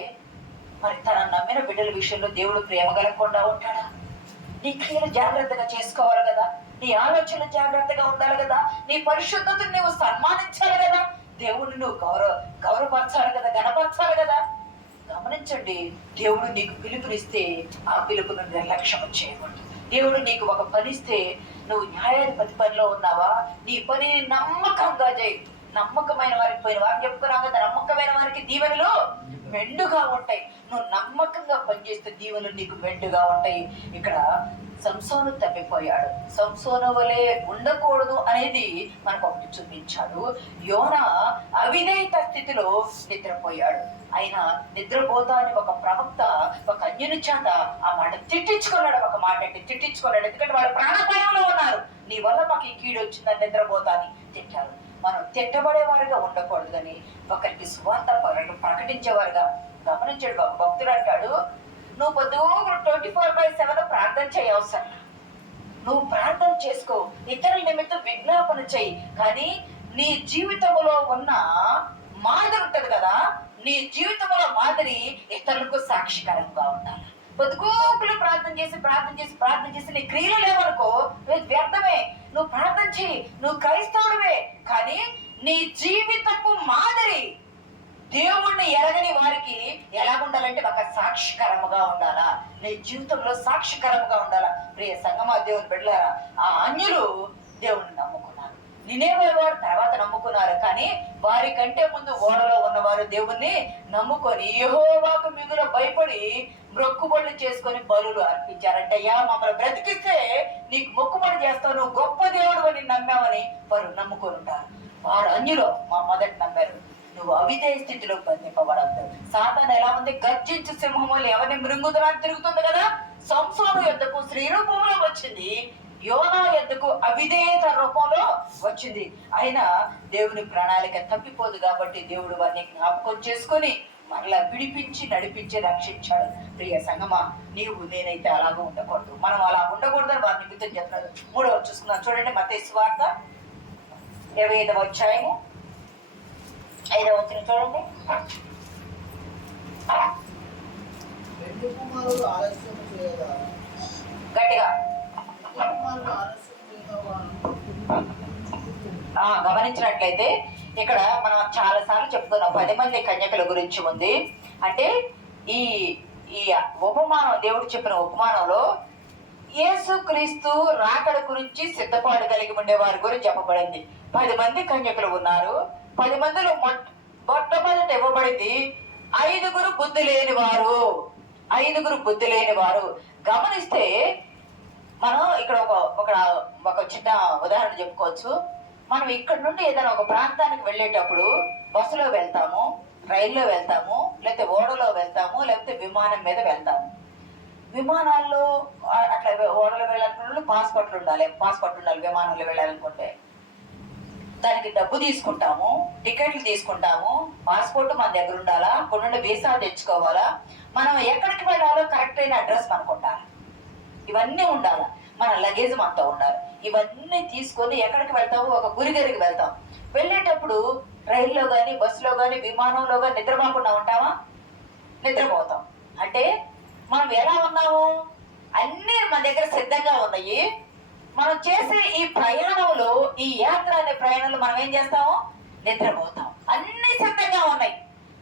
మరి తన నమ్మిన బిడ్డల విషయంలో దేవుడు ప్రేమ కలగకుండా ఉంటాడా? నీ క్రియలు జాగ్రత్తగా చేసుకోవాలి కదా, నీ ఆలోచనలు జాగ్రత్తగా ఉండాలి కదా, నీ పరిశుద్ధతను నువ్వు సన్మానించాలి కదా, దేవుడిని నువ్వు గౌరవపరచాలి కదా, గణపరచాలి కదా. గమనించండి, దేవుడు నీకు పిలుపునిస్తే ఆ పిలుపును నిర్లక్ష్యం చేయకూడదు. దేవుడు నీకు ఒక పనిస్తే నువ్వు న్యాయాధిపతి పనిలో ఉన్నావా, నీ పనిని నమ్మకంగా చేయి. నమ్మకమైన వారికి పోయిన వారికి చెప్పుకున్నావు కదా, నమ్మకమైన వారికి దీవెనలు మెండుగా ఉంటాయి. నువ్వు నమ్మకంగా పనిచేస్తే దీవెనలు నీకు మెండుగా ఉంటాయి. ఇక్కడ సంసోను తప్పిపోయాడు. సంసోను వలె ఉండకూడదు అనేది మనకు ఒకటి చూపించాడు. యోనా అవిధేయత స్థితిలో నిద్రపోయాడు. ఆయన నిద్రపోతా అని ఒక ప్రవక్త ఒక అన్యుని చేత ఆ మాట తిట్టించుకున్నాడు. ఒక మాట అంటే తిట్టించుకున్నాడు, ఎందుకంటే వాళ్ళు ప్రాణభయంలో ఉన్నారు. నీ వల్ల మాకు ఈ కీడు వచ్చిందని నిద్రపోతా అని తిట్టారు. మనం తిట్టబడేవారుగా ఉండకూడదు అని ఒకరికి సువార్త ప్రకటించేవారుగా. గమనించాడు ఒక భక్తుడు అంటాడు, నువ్వు పొద్దుగా 24/7 ప్రార్థన చేయవసరం, నువ్వు ప్రార్థన చేసుకో, ఇతరుల నిమిత్తం విజ్ఞాపన చెయ్యి, కానీ నీ జీవితంలో ఉన్న మాదిరి ఉంటది కదా, నీ జీవితంలో మాదిరి ఇతరులకు సాక్షికరంగా ఉండాలి. పొద్దుగోకులు ప్రార్థన చేసి నీ క్రియలు లేవనుకో వ్యర్థమే. నువ్వు ప్రార్థన చెయ్యి, నువ్వు క్రైస్తవుడివే, కానీ నీ జీవితపు మాదిరి దేవుణ్ణి ఎరగని వారికి ఎలా ఉండాలంటే ఒక సాక్షికరముగా ఉండాలా. నీ జీవితంలో సాక్షికరముగా ఉండాలా. ప్రియ సంగమా, దేవుని బిడ్డలారా, ఆ అన్యులు దేవుణ్ణి నమ్ముకున్నారు, నినేవే వారు తర్వాత నమ్ముకున్నారు. కానీ వారి కంటే ముందు ఓడలో ఉన్నవారు దేవుణ్ణి నమ్ముకొని యెహోవాకు మిగుల భయపడి మొక్కుబడులు చేసుకొని బలులు అర్పించారంటయ్యా. మమ్మల్ని బ్రతికిస్తే నీకు మొక్కుబడి చేస్తావు, నువ్వు గొప్ప దేవుడు అని నమ్మామని వారు నమ్ముకొని ఉంటారు. వారు అన్యులు మొదట నమ్మారు. నువ్వు అవిధేయ స్థితిలో బంధింపబడద్దు. సాతాను ఎలా ఉంది, గర్జించు సింహములు ఎవరిని మృంగుదరాన్ని తిరుగుతుంది కదా. సంసోను యొద్దకు స్త్రీ రూపంలో వచ్చింది, యోనా యొద్దకు అవిధేయత రూపంలో వచ్చింది. అయినా దేవుని ప్రణాళిక తప్పిపోదు కాబట్టి దేవుడు వారిని జ్ఞాపకం చేసుకొని మరలా విడిపించి నడిపించి రక్షించాడు. ప్రియ సంగమా, నీవు నేనైతే అలాగూ ఉండకూడదు. మనం అలా ఉండకూడదని వారి నిమిత్తం చెప్తున్నాడు. 3వ చూసుకున్నాం చూడండి, మత్తయి సువార్త 25వ అధ్యాయము 5వ వచనం చూడండి. గట్టిగా గమనించినట్లయితే ఇక్కడ మనం చాలా సార్లు చెప్తున్నాం 10 మంది కన్యకల గురించి ఉంది. అంటే ఈ ఈ ఉపమానం, దేవుడు చెప్పిన ఉపమానంలో యేసుక్రీస్తు రాకడ గురించి సిద్ధపాటు కలిగి ఉండే వారి గురించి చెప్పబడింది. 10 మంది కన్యకలు ఉన్నారు. 10 మందిలో మొట్టమొదట ఇవ్వబడింది 5 బుద్ధి లేని వారు. 5 బుద్ధి లేని వారు. గమనిస్తే మనం ఇక్కడ ఒక చిన్న ఉదాహరణ చెప్పుకోవచ్చు. మనం ఇక్కడ నుండి ఏదైనా ఒక ప్రాంతానికి వెళ్ళేటప్పుడు బస్సులో వెళ్తాము, రైల్లో వెళ్తాము, లేకపోతే ఓడలో వెళ్తాము, లేకపోతే విమానం మీద వెళ్తాము. విమానాల్లో అట్లా ఓడలో వెళ్ళాలనుకున్న పాస్పోర్ట్లు ఉండాలి. విమానంలో వెళ్ళాలనుకుంటే దానికి డబ్బు తీసుకుంటాము, టికెట్లు తీసుకుంటాము, పాస్పోర్ట్ మన దగ్గర ఉండాలా, కొన్ని వీసా తెచ్చుకోవాలా, మనం ఎక్కడికి వెళ్ళాలో కరెక్ట్ అయిన అడ్రస్ మనకు ఉండాలి, ఇవన్నీ ఉండాలి, మన లగేజ్ మనతో ఉండాలి. ఇవన్నీ తీసుకొని ఎక్కడికి వెళ్తాము, ఒక గురిగరికి వెళ్తాం. వెళ్ళేటప్పుడు రైల్లో కానీ, బస్సులో కానీ, విమానంలో కానీ నిద్రపోకుండా ఉంటామా? నిద్రపోతాం. అంటే మనం ఎలా ఉన్నాము? అన్నీ మన దగ్గర సిద్ధంగా ఉన్నాయి. మనం చేసే ఈ ప్రయాణంలో, ఈ యాత్ర అనే ప్రయాణంలో మనం ఏం చేస్తాము? నిద్రపోతాం. అన్ని సిద్ధంగా ఉన్నాయి,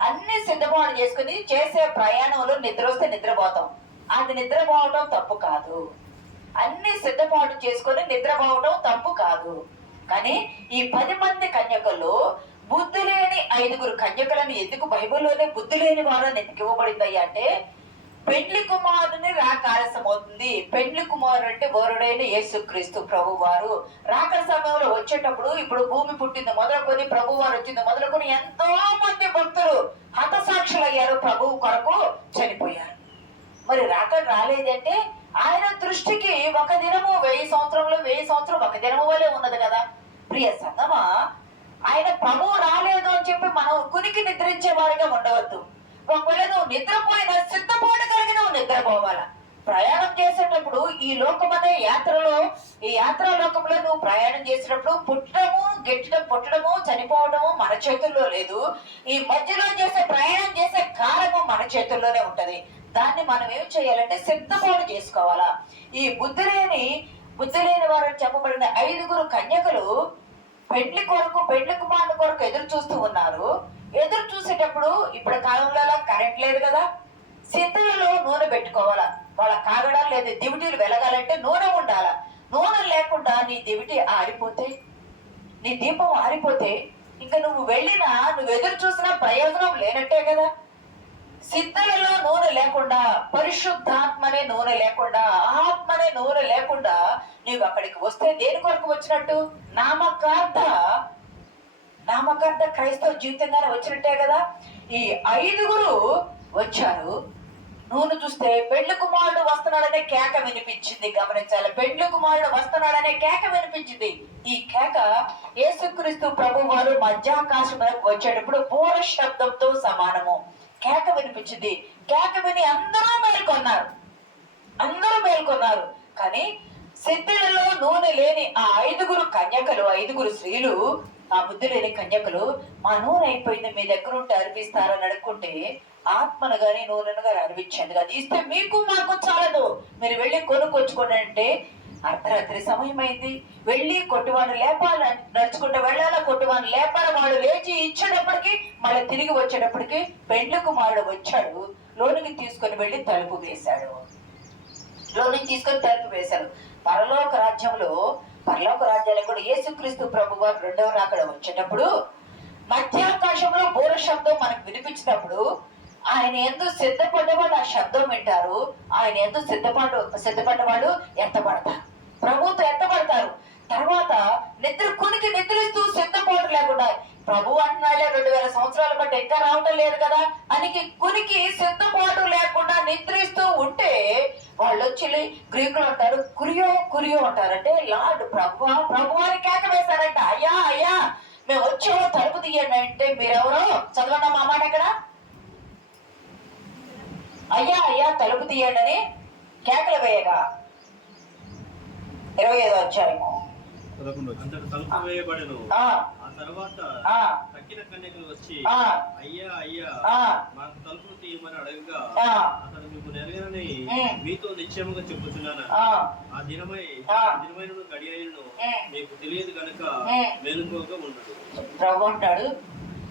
అన్ని సిద్ధపాటు చేసుకుని చేసే ప్రయాణంలో నిద్ర వస్తే నిద్రపోతాం. అది నిద్రపోవటం తప్పు కాదు. అన్ని సిద్ధపాటు చేసుకుని నిద్రపోవటం తప్పు కాదు. కానీ ఈ 10 మంది కన్యకల్లో బుద్ధి లేని 5 కన్యకలను ఎందుకు బైబిల్లోనే బుద్ధి లేని వారని ఎందుకు ఇవ్వబడింది అంటే, పెండ్లి కుమారుని రాక ఆలస్యమవుతుంది. పెండ్లి కుమారుడు అంటే వరుడైన యేసుక్రీస్తు ప్రభు వారు రాక సమయంలో వచ్చేటప్పుడు, ఇప్పుడు భూమి పుట్టింది మొదలుకొని, ప్రభు వారు వచ్చింది మొదలుకొని ఎంతో మంది భక్తులు హతసాక్షులయ్యారు, ప్రభువు కొరకు చనిపోయారు. మరి రాక రాలేదంటే ఆయన దృష్టికి ఒక దినము 1000 సంవత్సరంలో 1000 సంవత్సరం ఒక దినము వలె ఉన్నది కదా. ప్రియ సంగమా, ఆయన ప్రభువు రాలేదు అని చెప్పి మనం కునికి నిద్రించే వారిగా ఉండవద్దు. ఒకవేళ నువ్వు నిద్రపోయిన సిద్ధపాటు కలిగి నువ్వు నిద్రపోవాలా. ప్రయాణం చేసేటప్పుడు ఈ లోకమనే యాత్రలో, ఈ యాత్రా లోకంలో నువ్వు ప్రయాణం చేసేటప్పుడు పుట్టడము, పుట్టడము, చనిపోవడము మన చేతుల్లో లేదు. ఈ మధ్యలో చేసే ప్రయాణం చేసే కాలము మన చేతుల్లోనే ఉంటది. దాన్ని మనం ఏం చేయాలంటే సిద్ధపాటు చేసుకోవాలా. ఈ బుద్ధి లేని వారు చెప్పబడిన 5 కన్యకలు పెండ్లి కుమారుని కొరకు ఎదురు చూస్తూ ఉన్నారు. ఎదురు చూసేటప్పుడు ఇప్పుడు కాలంలో కరెంట్ లేదు కదా, సిద్ధలలో నూనె పెట్టుకోవాలా. వాళ్ళ కాగడాలు లేదా దివిటీలు వెలగాలంటే నూనె ఉండాలా. నూనె లేకుండా నీ దివిటి ఆరిపోతే, నీ దీపం ఆరిపోతే ఇంకా నువ్వు ఎదురు చూసినా ప్రయోజనం లేనట్టే కదా. సిద్ధలలో నూనె లేకుండా, పరిశుద్ధాత్మనే నూనె లేకుండా, ఆత్మనే నూనె లేకుండా నీవు అక్కడికి వస్తే దేని కొరకు వచ్చినట్టు? నామకార్థ క్రైస్తవ జీవితంగానే వచ్చినట్టే కదా. ఈ 5 వచ్చారు. నూనె చూస్తే పెండ్లి కుమారుడు వస్తున్నాడనే కేక వినిపించింది. గమనించాలి, పెండ్లి కుమారుడు వస్తున్నాడనే కేక వినిపించింది. ఈ కేక యేసుక్రీస్తు ప్రభు వారు మధ్యాకాశంలోకి వచ్చేటప్పుడు బూర శబ్దంతో సమానము. కేక వినిపించింది. కేక విని అందరూ మేల్కొన్నారు. కానీ సిద్ధులలో నూనె లేని ఆ 5 కన్యకలు, 5 స్త్రీలు, ఆ బుద్ధి లేని కన్యకలు, మా నూనె అయిపోయింది, మీ దగ్గర ఉంటే అర్పిస్తారని అడుక్కుంటే ఆత్మను గాని నూనెను గాని అర్పించింది కదా. ఇస్తే మీకు మాకు చాలదు, మీరు వెళ్ళి కొనుక్కొచ్చుకోండి అంటే అర్ధరాత్రి సమయం అయింది. వెళ్ళి కొట్టువాడు లేపాలి, నడుచుకుంటూ వెళ్ళాలా, కొట్టువాడు లేపాలి. వాడు లేచి ఇచ్చేటప్పటికి, మళ్ళీ తిరిగి వచ్చేటప్పటికి పెండ్లి కుమారుడు వచ్చాడు. లోనికి తీసుకొని వెళ్ళి తలుపు వేశాడు. పరలోక రాజ్యాలకు కూడా యేసుక్రీస్తు ప్రభు వారు 2వ రాకడ వచ్చేటప్పుడు మధ్యాకాశంలో బూర శబ్దం మనకు వినిపించినప్పుడు ఆయన యందు సిద్ధపడ్డవాడు ఆ శబ్దం వింటారు. ఆయన యందు సిద్ధపడ్డవాడు ఎత్తబడతారు, ప్రభువుతో ఎత్తబడతారు. తర్వాత నిద్రిస్తూ సిద్ధపాటు లేకుండా, ప్రభు అంటున్నాడే 2000 సంవత్సరాల బట్టి ఇంకా రావటం లేదు కదా అని కునికి సిద్ధపాటు లేకుండా నిద్రిస్తూ ఉంటే వాళ్ళు వచ్చి గ్రీకులు అంటారు, కురియో అంటారు. అంటే లార్డ్ ప్రభు అని కేక వేశారంట. అయ్యా మేము వచ్చాము, తలుపు తీయండి అంటే మీరెవరో చదవండి మా మాట ఎక్కడ. అయ్యా తలుపు తీయండి అని కేకలు వేయగా 25వ అధ్యాయము. తలుపు వేయబడెను. తర్వాత తక్కిన కన్యకలు వచ్చి అయ్యా మాకు తలుపు తీయమని అడగగా అతడు మీకు నెరవేరని మీతో నిశ్చయముగా చెప్పుచున్నాను, ఆ దినమైన గడియను మీకు తెలియదు కనుక మేలుకోగా ఉండదు. ప్రభు అంటాడు,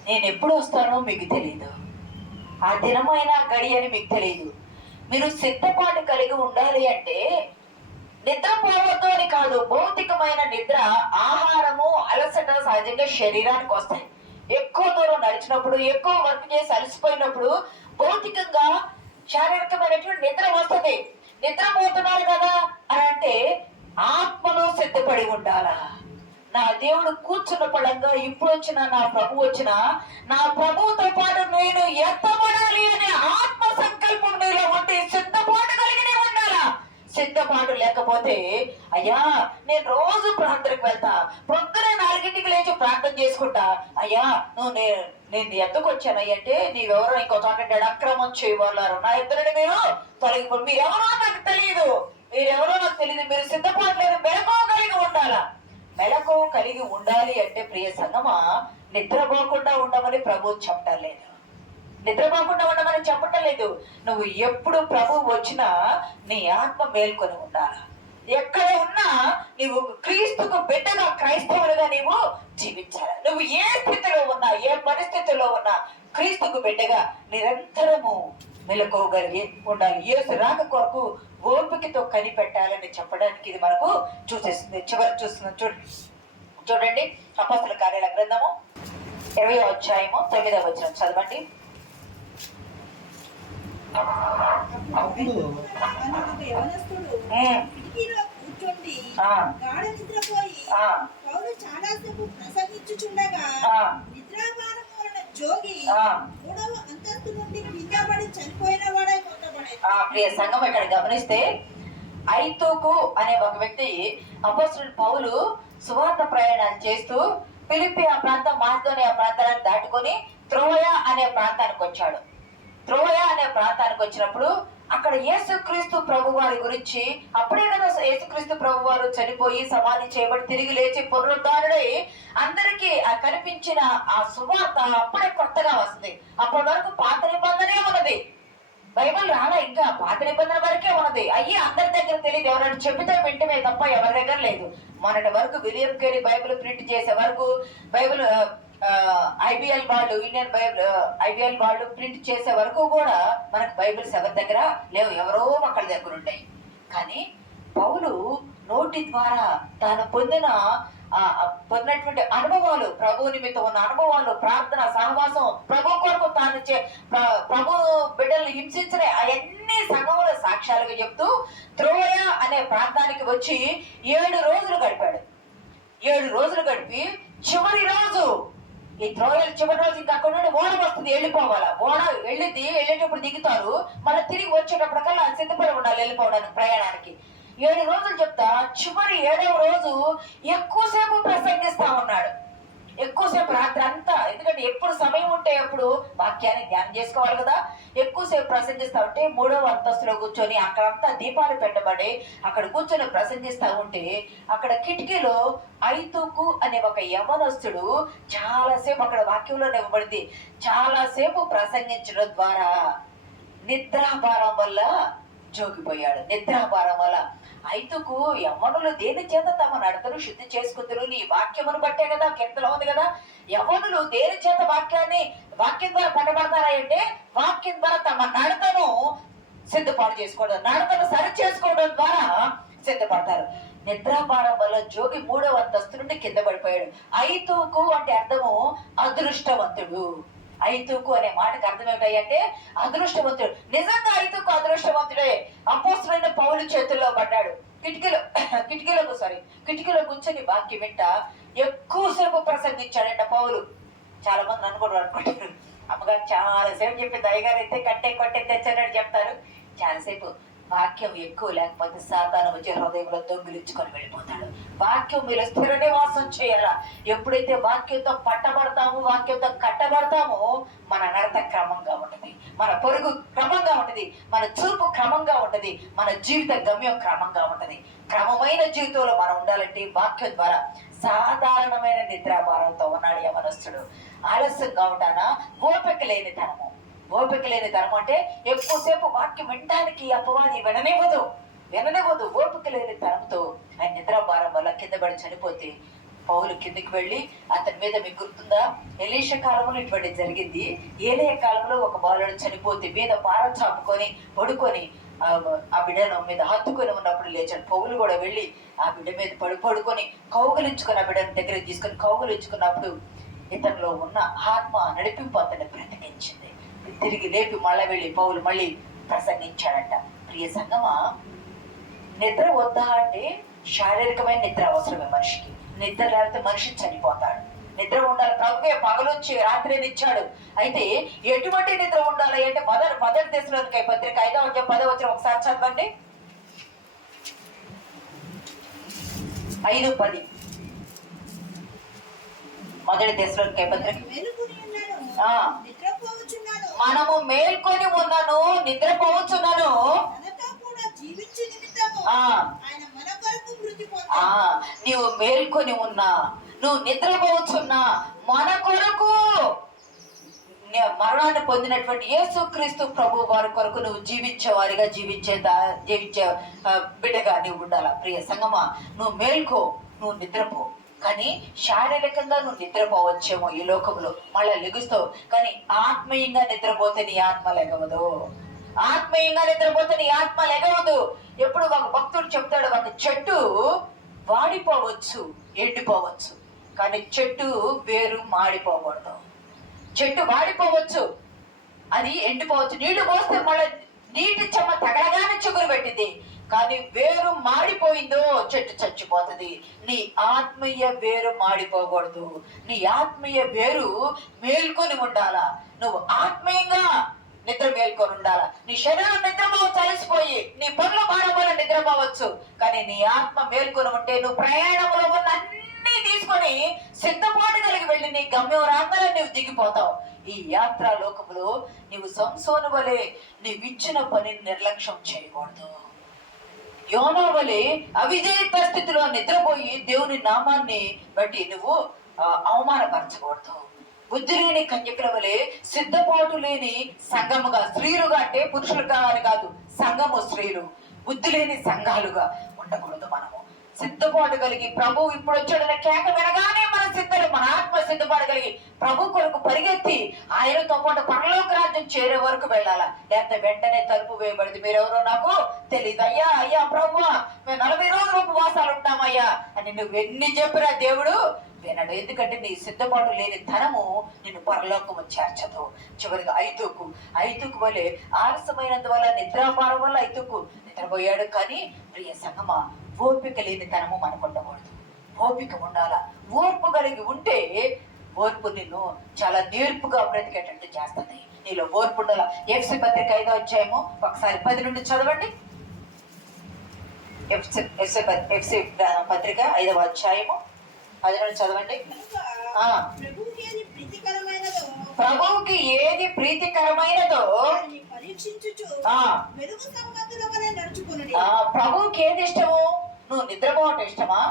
నేను ఎప్పుడు వస్తానో మీకు తెలియదు, ఆ దినమైన గడి అని మీకు తెలియదు. మీరు సిద్ధపాటు కలిగి ఉండాలి అంటే నిద్రపోవద్దు అని కాదు. భౌతికమైన నిద్ర, ఆహారము, అలసట సహజంగా శరీరానికి వస్తాయి. ఎక్కువ దూరం నడిచినప్పుడు, ఎక్కువ వర్క్ చేసి అలసిపోయినప్పుడు భౌతికంగా శారీరకమైనటువంటి నిద్ర వస్తుంది. నిద్రపోతున్నారు కదా అని అంటే ఆత్మలో సిద్ధపడి ఉండాలా. నా దేవుడు కూర్చున్న పడంగా ఇప్పుడు వచ్చిన నా ప్రభు వచ్చిన నా ప్రభువుతో పాటు నేను ఎత్తబడాలి అనే ఆత్మ సంకల్పం నీలో ఉంటే సిద్ధపాటు కలిగినే ఉండాలా. సిద్ధపాటు లేకపోతే అయ్యా నేను రోజు ప్రార్థనకు వెళ్తా, పొద్దున 4 లేచి ప్రార్థన చేసుకుంటా, అయ్యా నువ్వు నేను ఎందుకు వచ్చానయ్య అంటే నీవెవరో ఇంకో చోట అక్రమం చేయవాళ్ళు నా ఇద్దరిని మీరు తొలగిపో, మీరెవరో నాకు తెలియదు, మీరెవరో నాకు తెలియదు, మీరు సిద్ధపాటు లేదు, మెలకువ కలిగి ఉండాలా. మెలకువ కలిగి ఉండాలి అంటే ప్రియ సంగమా నిద్రపోకుండా ఉండమని ప్రభు చెప్పటం లేదు, నిద్రపోకుండా ఉండమని చెప్పటం లేదు. నువ్వు ఎప్పుడు ప్రభు వచ్చినా నీ ఆత్మ మేల్కొని ఉండాలి. ఎక్కడ ఉన్నా నీవు క్రీస్తుకు బిడ్డగా క్రైస్తవులుగా నీవు జీవించాలి. నువ్వు ఏ స్థితిలో ఉన్నా ఏ పరిస్థితిలో ఉన్నా క్రీస్తుకు బిడ్డగా నిరంతరము మెలకువగలిగి ఉండాలి. యేసు రాక కొరకు ఓపికతో కనిపెట్టాలని చెప్పడానికి ఇది మనకు చూసేస్తుంది. చివరి చూస్తున్నాం చూడండి అపొస్తలుల కార్యాల గ్రంథము 20వ అధ్యాయము 9వ వచనం చదవండి. అప్పుడు కూర్చోండి గాఢ నిద్రపోయి పౌలు చాలాసేపు ప్రసంగించుచుండగా నిద్రాభారము వలన జోగి 3వ అంతస్తు నుండి కింద పడి చనిపోయిన వాడై కొట్టబడేది. ప్రియ సంఘం ఇక్కడ గమనిస్తే ఐతోకు అనే ఒక వ్యక్తి అపొస్తలుడు పౌలు సువార్త ప్రయాణాలు చేస్తూ ఫిలిప్పి ఆ ప్రాంతం మాసిదోనియా ప్రాంతాన్ని దాటుకొని త్రోయ అనే ప్రాంతానికి వచ్చాడు. త్రోయ అనే ప్రాంతానికి వచ్చినప్పుడు అక్కడ యేసుక్రీస్తు ప్రభు వారి గురించి అప్పుడే కదా యేసుక్రీస్తు ప్రభు వారు చనిపోయి సమాధి చేయబడి తిరిగి లేచి పునరుద్ధారుడై అందరికీ కనిపించిన ఆ సువార్త అప్పుడే కొత్తగా వస్తుంది. అప్పటి వరకు పాత నిబంధనే ఉన్నది, బైబిల్ రాలా, ఇంకా పాత నిబంధన వరకే ఉన్నది. అయ్యి అందరి దగ్గర తెలియదు, ఎవరైనా చెబితే వింటమే తప్ప ఎవరి దగ్గర లేదు. మొన్నటి వరకు విలియం కేరీ బైబిల్ ప్రింట్ చేసే వరకు బైబిల్ ఐబిఎల్ వాళ్ళు ఇండియన్ బైబిల్ ఐబిఎల్ వాళ్ళు ప్రింట్ చేసే వరకు కూడా మనకు బైబిల్స్ ఎవరి దగ్గర లేవు, ఎవరో ఒకళ్ళ దగ్గర ఉంటాయి. కానీ పౌలు నోటి ద్వారా తాను పొందినటువంటి అనుభవాలు, ప్రభు నిమిత్తం ఉన్న అనుభవాలు, ప్రార్థన సహవాసం, ప్రభు కొరకు తాను ప్రభు బిడ్డల్ని హింసించిన అవన్నీ సంఘముల సాక్ష్యాలుగా చెప్తూ త్రోయ అనే ప్రాంతానికి వచ్చి 7 రోజులు గడిపాడు. 7 రోజులు గడిపి చివరి రోజు ఈ త్రోయలు చివరి రోజు ఇంకా అక్కడ నుండి ఓడ వస్తుంది, వెళ్ళిపోవాలా. ఓడ వెళ్ళేటప్పుడు దిగుతారు, మళ్ళీ తిరిగి వచ్చేటప్పటికల్లా సిద్ధపడి ఉండాలి వెళ్ళిపోవడానికి ప్రయాణానికి. 7 రోజులు చెప్తా చివరి 7వ రోజు ఎక్కువసేపు ప్రసంగిస్తా ఉన్నాడు. ఎక్కువసేపు రాత్రి అంతా, ఎందుకంటే ఎప్పుడు సమయం ఉంటే ఎప్పుడు వాక్యాన్ని ధ్యానం చేసుకోవాలి కదా. ఎక్కువసేపు ప్రసంగిస్తా ఉంటే 3వ అంతస్తులో కూర్చొని అక్కడంతా దీపాలు పెట్టబడి అక్కడ కూర్చొని ప్రసంగిస్తా ఉంటే అక్కడ కిటికీలో ఐతుకు అనే ఒక యవనస్తుడు చాలాసేపు అక్కడ వాక్యంలో ఇవ్వబడింది, చాలాసేపు ప్రసంగించడం ద్వారా నిద్రాభారం వల్ల జోగిపోయాడు. నిద్రాభారం వల్ల ఐతుకు యవ్వనులు దేని చేత తమ నడతను శుద్ధి చేసుకుందరు, నీ వాక్యమును బట్టే కదా, కీర్తనలో ఉంది కదా. యవ్వనులు దేని చేత వాక్యం ద్వారా పట్టబడతారా అంటే వాక్యం ద్వారా తమ నడతను సిద్ధపాటు చేసుకోవడం, నడతను సరి చేసుకోవడం ద్వారా సిద్ధపడతారు. నిద్రాభారం వల్ల జోగి 3వ అంతస్తు నుండి కింద పడిపోయాడు. ఐతుకు అంటే అర్థము అదృష్టవంతుడు. ఐతుకు అనే మాటకు అర్థం ఏమిటంటే అదృష్టవంతుడు. నిజంగా ఐతుకు అదృష్టవంతుడే. అపోస్తలుడైన పౌలు చేతుల్లో పడ్డాడు. కిటికీలో కూర్చొని వాక్యం వింట ఎక్కువసేపు ప్రసంగించాడంట పౌలు. చాలా మంది నన్ను కూడా అనుకుంటారు, అమ్మగారు చాలాసేపు చెప్పింది, అయ్యగారు అయితే కట్టే కొట్టే తెచ్చాడని చెప్తారు. చాలాసేపు వాక్యం ఎక్కువ లేకపోతే సాతాను వచ్చి హృదయంలో దొంగిలించుకొని వెళ్ళిపోతాడు. వాక్యం మీరు స్థిర నివాసం చేయాల. ఎప్పుడైతే వాక్యంతో పట్టబడతామో, వాక్యంతో కట్టబడతామో మన నడత క్రమంగా ఉంటుంది, మన పొరుగు క్రమంగా ఉంటుంది, మన చూపు క్రమంగా ఉంటుంది, మన జీవిత గమ్యం క్రమంగా ఉంటుంది. క్రమమైన జీవితంలో మనం ఉండాలంటే వాక్యం ద్వారా. సాధారణమైన నిద్రాభారంతో ఉన్నాడు యవనస్తుడు. ఆలస్యంగా ఉంటానా, ఓపిక లేని తనము అంటే ఎక్కువసేపు వాక్యం వినడానికి అపవాది విననివ్వదు. ఓపిక లేని తనంతో ఆయన నిద్రాభారం వల్ల కింద పడి చనిపోతే పౌలు కిందికి వెళ్ళి అతని మీద, మీకు గుర్తుందా, ఎలీషా కాలంలో ఇటువంటి జరిగింది. ఏలియా కాలంలో ఒక బాలుడు చనిపోతే మీద భారం చాపుకొని పడుకొని ఆ బిడ్డను మీద హత్తుకొని ఉన్నప్పుడు లేచాడు. పౌలు కూడా వెళ్ళి ఆ బిడ్డ మీద పడుకొని కౌగులించుకొని ఆ బిడ్డను దగ్గర తీసుకొని కౌగులించుకున్నప్పుడు ఇతనిలో ఉన్న ఆత్మ నడిపింపు అతన్ని బ్రతికించింది. తిరిగి లేపి మళ్ళీ వెళ్ళి పౌలు మళ్ళీ ప్రసంగించాడంట. ప్రియ సంగమా, నిద్ర వద్దా అంటే శారీరకమైన నిద్ర అవసరమే మనిషికి. నిద్ర లేకపోతే మనిషి చనిపోతాడు. నిద్ర ఉండాలి. ప్రభువే పగలొచ్చి రాత్రిని ఇచ్చాడు. అయితే ఎటువంటి నిద్ర ఉండాలి అంటే మొదటి దశలోనికై పత్రిక 5వ అధ్యాయం 10వ వచనం ఒకసారి చదవండి. 5:10 మొదటి దశలోనికై పత్రిక. మనము మేల్కొని ఉన్నాను, నిద్రపోవచ్చున్నాను, నీవు మేల్కొని ఉన్నా, నువ్వు నిద్రపోవచ్చున్నా, మన కొరకు మరణాన్ని పొందినటువంటి యేసుక్రీస్తు ప్రభు వారి కొరకు నువ్వు జీవించే బిడ్డగా నువ్వు ఉండాలా. ప్రియ సంగమా, నువ్వు మేల్కో, నువ్వు నిద్రపో. కానీ శారీరకంగా నువ్వు నిద్రపోవచ్చేమో ఈ లోకంలో, మళ్ళీ లెగుస్తావు. కానీ ఆత్మీయంగా నిద్రపోతే నీ ఆత్మ లెగవదు. ఆత్మీయంగా నిద్రపోతే నీ ఆత్మ లెగవదు. ఎప్పుడు ఒక భక్తుడు చెప్తాడు, ఒక చెట్టు వాడిపోవచ్చు, ఎండిపోవచ్చు, కానీ చెట్టు వేరు మాడిపోకూడదు. చెట్టు వాడిపోవచ్చు, అది ఎండిపోవచ్చు, నీళ్లు పోస్తే మళ్ళీ నీటి చెమ్మ తగలగానే చిగురు పెట్టింది. కానీ వేరు మాడిపోయిందో చెట్టు చచ్చిపోతుంది. నీ ఆత్మీయ వేరు మాడిపోకూడదు. నీ ఆత్మీయ వేరు మేల్కొని ఉండాలా. నువ్వు ఆత్మీయంగా నిద్ర మేల్కొని ఉండాలా. నీ శరీరం నిద్రపోవచ్చు, అలసిపోయి నీ పనులు మాడబోల నిద్రపోవచ్చు, కానీ నీ ఆత్మ మేల్కొని ఉంటే నువ్వు ప్రయాణంలో ఉన్న అన్ని తీసుకొని సిద్ధపాటు కలిగి వెళ్ళి నీ గమ్యం రాగానే నువ్వు దిగిపోతావు. ఈ యాత్రా లోకంలో నీవు సంసోను వలె నీవిచ్చిన పనిని నిర్లక్ష్యం చేయకూడదు. యోనా వలె అవిధేయత స్థితిలో నిద్రపోయి దేవుని నామాన్ని బట్టి నువ్వు అవమానపరచకూడదు. బుద్ధి లేని కన్యకుల వలె సిద్ధపాటు లేని సంఘముగా, స్త్రీలుగా అంటే పురుషులుగా అని కాదు, సంఘము స్త్రీలు బుద్ధి లేని సంఘాలుగా ఉండకూడదు. మనము సిద్ధపాటు కలిగి ప్రభు ఇప్పుడు వచ్చాడన్న కేక వినగానే మన ఆత్మ సిద్ధపాటు కలిగి ప్రభు కొరకు పరిగెత్తి ఆయనతో పాటు పరలోక రాజ్యం చేరే వరకు వెళ్ళాలా. లేకపోతే వెంటనే తలుపు వేయబడింది, మీరెవరో నాకు తెలియదు, అయ్యా ప్రభు మేము 40 రోజులు ఉపవాసాలు ఉంటామయ్యా అని నువ్వు ఎన్ని చెప్పినా దేవుడు వినడు. ఎందుకంటే నీ సిద్ధపాటు లేని ధనము నిన్ను పరలోకము చేర్చదు. చివరిగా ఐతుకు వలె ఆలస్యమైనందువల్ల, నిద్రాపారం వల్ల ఐతుకు నిద్రపోయాడు. కానీ ప్రియ సంగమా, ఓపిక లేని ధనము మనకు ఉండకూడదు. ఓపిక ఉండాలా. ఓర్పు కలిగి ఉంటే ఓర్పు నిన్ను చాలా నేర్పుగా బ్రతికేటట్టు చేస్తుంది. నీలో ఓర్పు ఉండాలా. ఎఫ్సి పత్రిక 5వ అధ్యాయము ఒకసారి 10 నుండి చదవండి. ఎఫ్సి పత్రిక 5వ అధ్యాయము 10 నుండి చదవండి. ప్రభువుకి ఏది ప్రీతికరమైనదో ప్రభువుకి ఏది ఇష్టము? నువ్వు నిద్రపోవటం ఇష్టమా?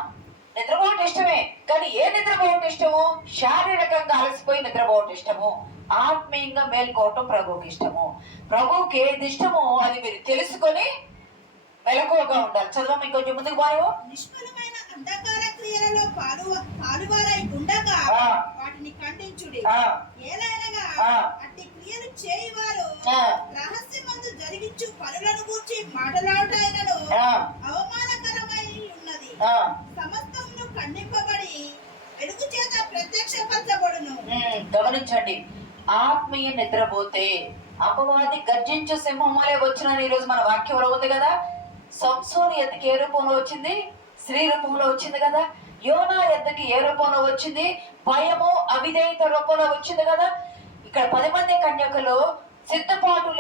నిద్రపోవటం ఇష్టమే, కానీ ఏ నిద్రపోవటం ఇష్టము? శారీరకంగా అలసిపోయి నిద్రపోవటం ఇష్టము, ఆత్మీయంగా మేల్కోవటం ప్రభువుకి ఇష్టము. ప్రభువుకి ఏది ఇష్టమో అది మీరు తెలుసుకొని మెలకువగా ఉండాలి. చదవమ్మ, ఇంకొంచెం ముందుకు పోయావు. నిష్ఫలమైన అంధకార క్రియలలో పాలువారై ఉండగా వాటిని ఖండించుడి. ఏలైనగా అట్టి క్రియలు చేయువారు రహస్యమందు జరిగించు పనులను గూర్చి మాటలాడుటైనను అవమానకరమై ఉన్నది. సమస్తమును ఖండింపబడి వెలుగు చేత ప్రత్యక్షపరచబడును. గమనించండి, ఆత్మీయ నిద్రపోతే అపవాది గర్జించు సింహం వలె వచ్చిన ఈ రోజు మన వాక్యంలో ఉంది కదా. సంసోను ఎద్దుకి ఏ రూపంలో వచ్చింది? స్త్రీ రూపంలో వచ్చింది కదా. యోనా ఎద్దుకి ఏ రూపంలో వచ్చింది? భయము, అవిధేయత రూపంలో వచ్చింది కదా. ఇక్కడ 10 మంది కన్యకలు సిద్ధపాటు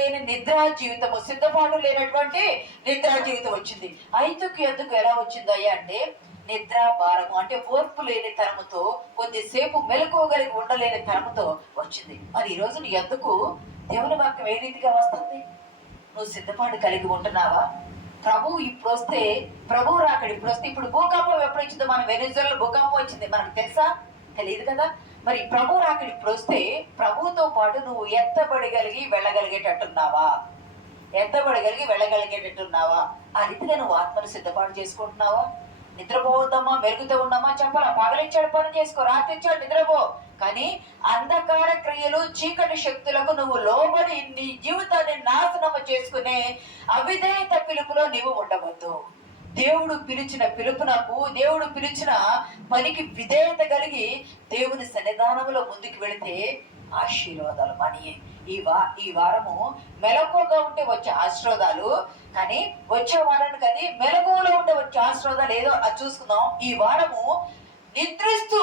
లేని నిద్రా జీవితము, సిద్ధపాటు లేనటువంటి నిద్రా జీవితం వచ్చింది. ఐదుకు ఎద్దుకు ఎలా వచ్చిందయ్యా అంటే నిద్రా భారము, అంటే ఓర్పు లేని తరముతో, కొద్దిసేపు మెలకువగలిగి ఉండలేని తరముతో వచ్చింది. మరి ఈ రోజు నీ ఎద్దుకు దేవుని వాక్యం ఏ రీతిగా వస్తుంది? నువ్వు సిద్ధపాటు కలిగి ఉంటున్నావా? ప్రభువు ఇప్పుడు వస్తే, ప్రభువు రాకడు ఇప్పుడు వస్తే, ఇప్పుడు భూకంపం ఎప్పుడు వచ్చిందో, మన వెనిజువేలాలో భూకంపం వచ్చింది, మనకు తెలుసా? తెలియదు కదా. మరి ప్రభు రాకడు ఇప్పుడు వస్తే ప్రభువుతో పాటు నువ్వు ఎత్తబడగలిగి వెళ్ళగలిగేటట్టున్నావా? ఆ రీతిగా నువ్వు ఆత్మను సిద్ధపాటు చేసుకుంటున్నావా? నిద్రపోవద్దామా, మెరుగుతూ ఉన్నామా చెప్పాలా. పగలిచ్చాడు పని చేసుకో, రాత్రి ఇచ్చాడు నిద్రపో. కానీ అంధకార క్రియలు, చీకటి శక్తులకు నువ్వు లోబడి నీ జీవితాన్ని నాశనము చేసుకునే అవిధేయత పిలుపులో నీవు ఉండవద్దు. దేవుడు పిలిచిన పిలుపునకు, దేవుడు పిలిచిన పనికి విధేయత కలిగి దేవుని సన్నిధానంలో ముందుకు వెళితే ఆశీర్వాదాలు మనయే. ఈ వారము మెలకువగా ఉంటే వచ్చే ఆశీర్వాదాలు, కానీ వచ్చే వారానికి అది మెలకువలో ఉంటే వచ్చే ఆశీర్వాదాలు ఏదో అది చూసుకుందాం. ఈ వారము నిద్రిస్తూ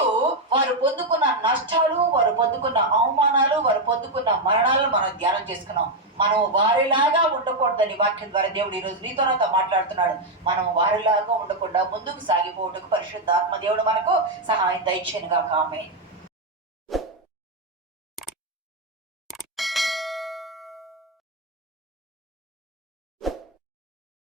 వారు పొందుకున్న నష్టాలు, వారు పొందుకున్న అవమానాలు, వారు పొందుకున్న మరణాలను మనం ధ్యానం చేసుకున్నాం. మనం వారిలాగా ఉండకూడదని వాక్యం ద్వారా దేవుడు ఈరోజు నీతో నాతో మాట్లాడుతున్నాడు. మనం వారిలాగా ఉండకుండా ముందుకు సాగిపోవటకు పరిశుద్ధాత్మ దేవుడు మనకు సహాయం దయచేయనుగా. ఆమేన్.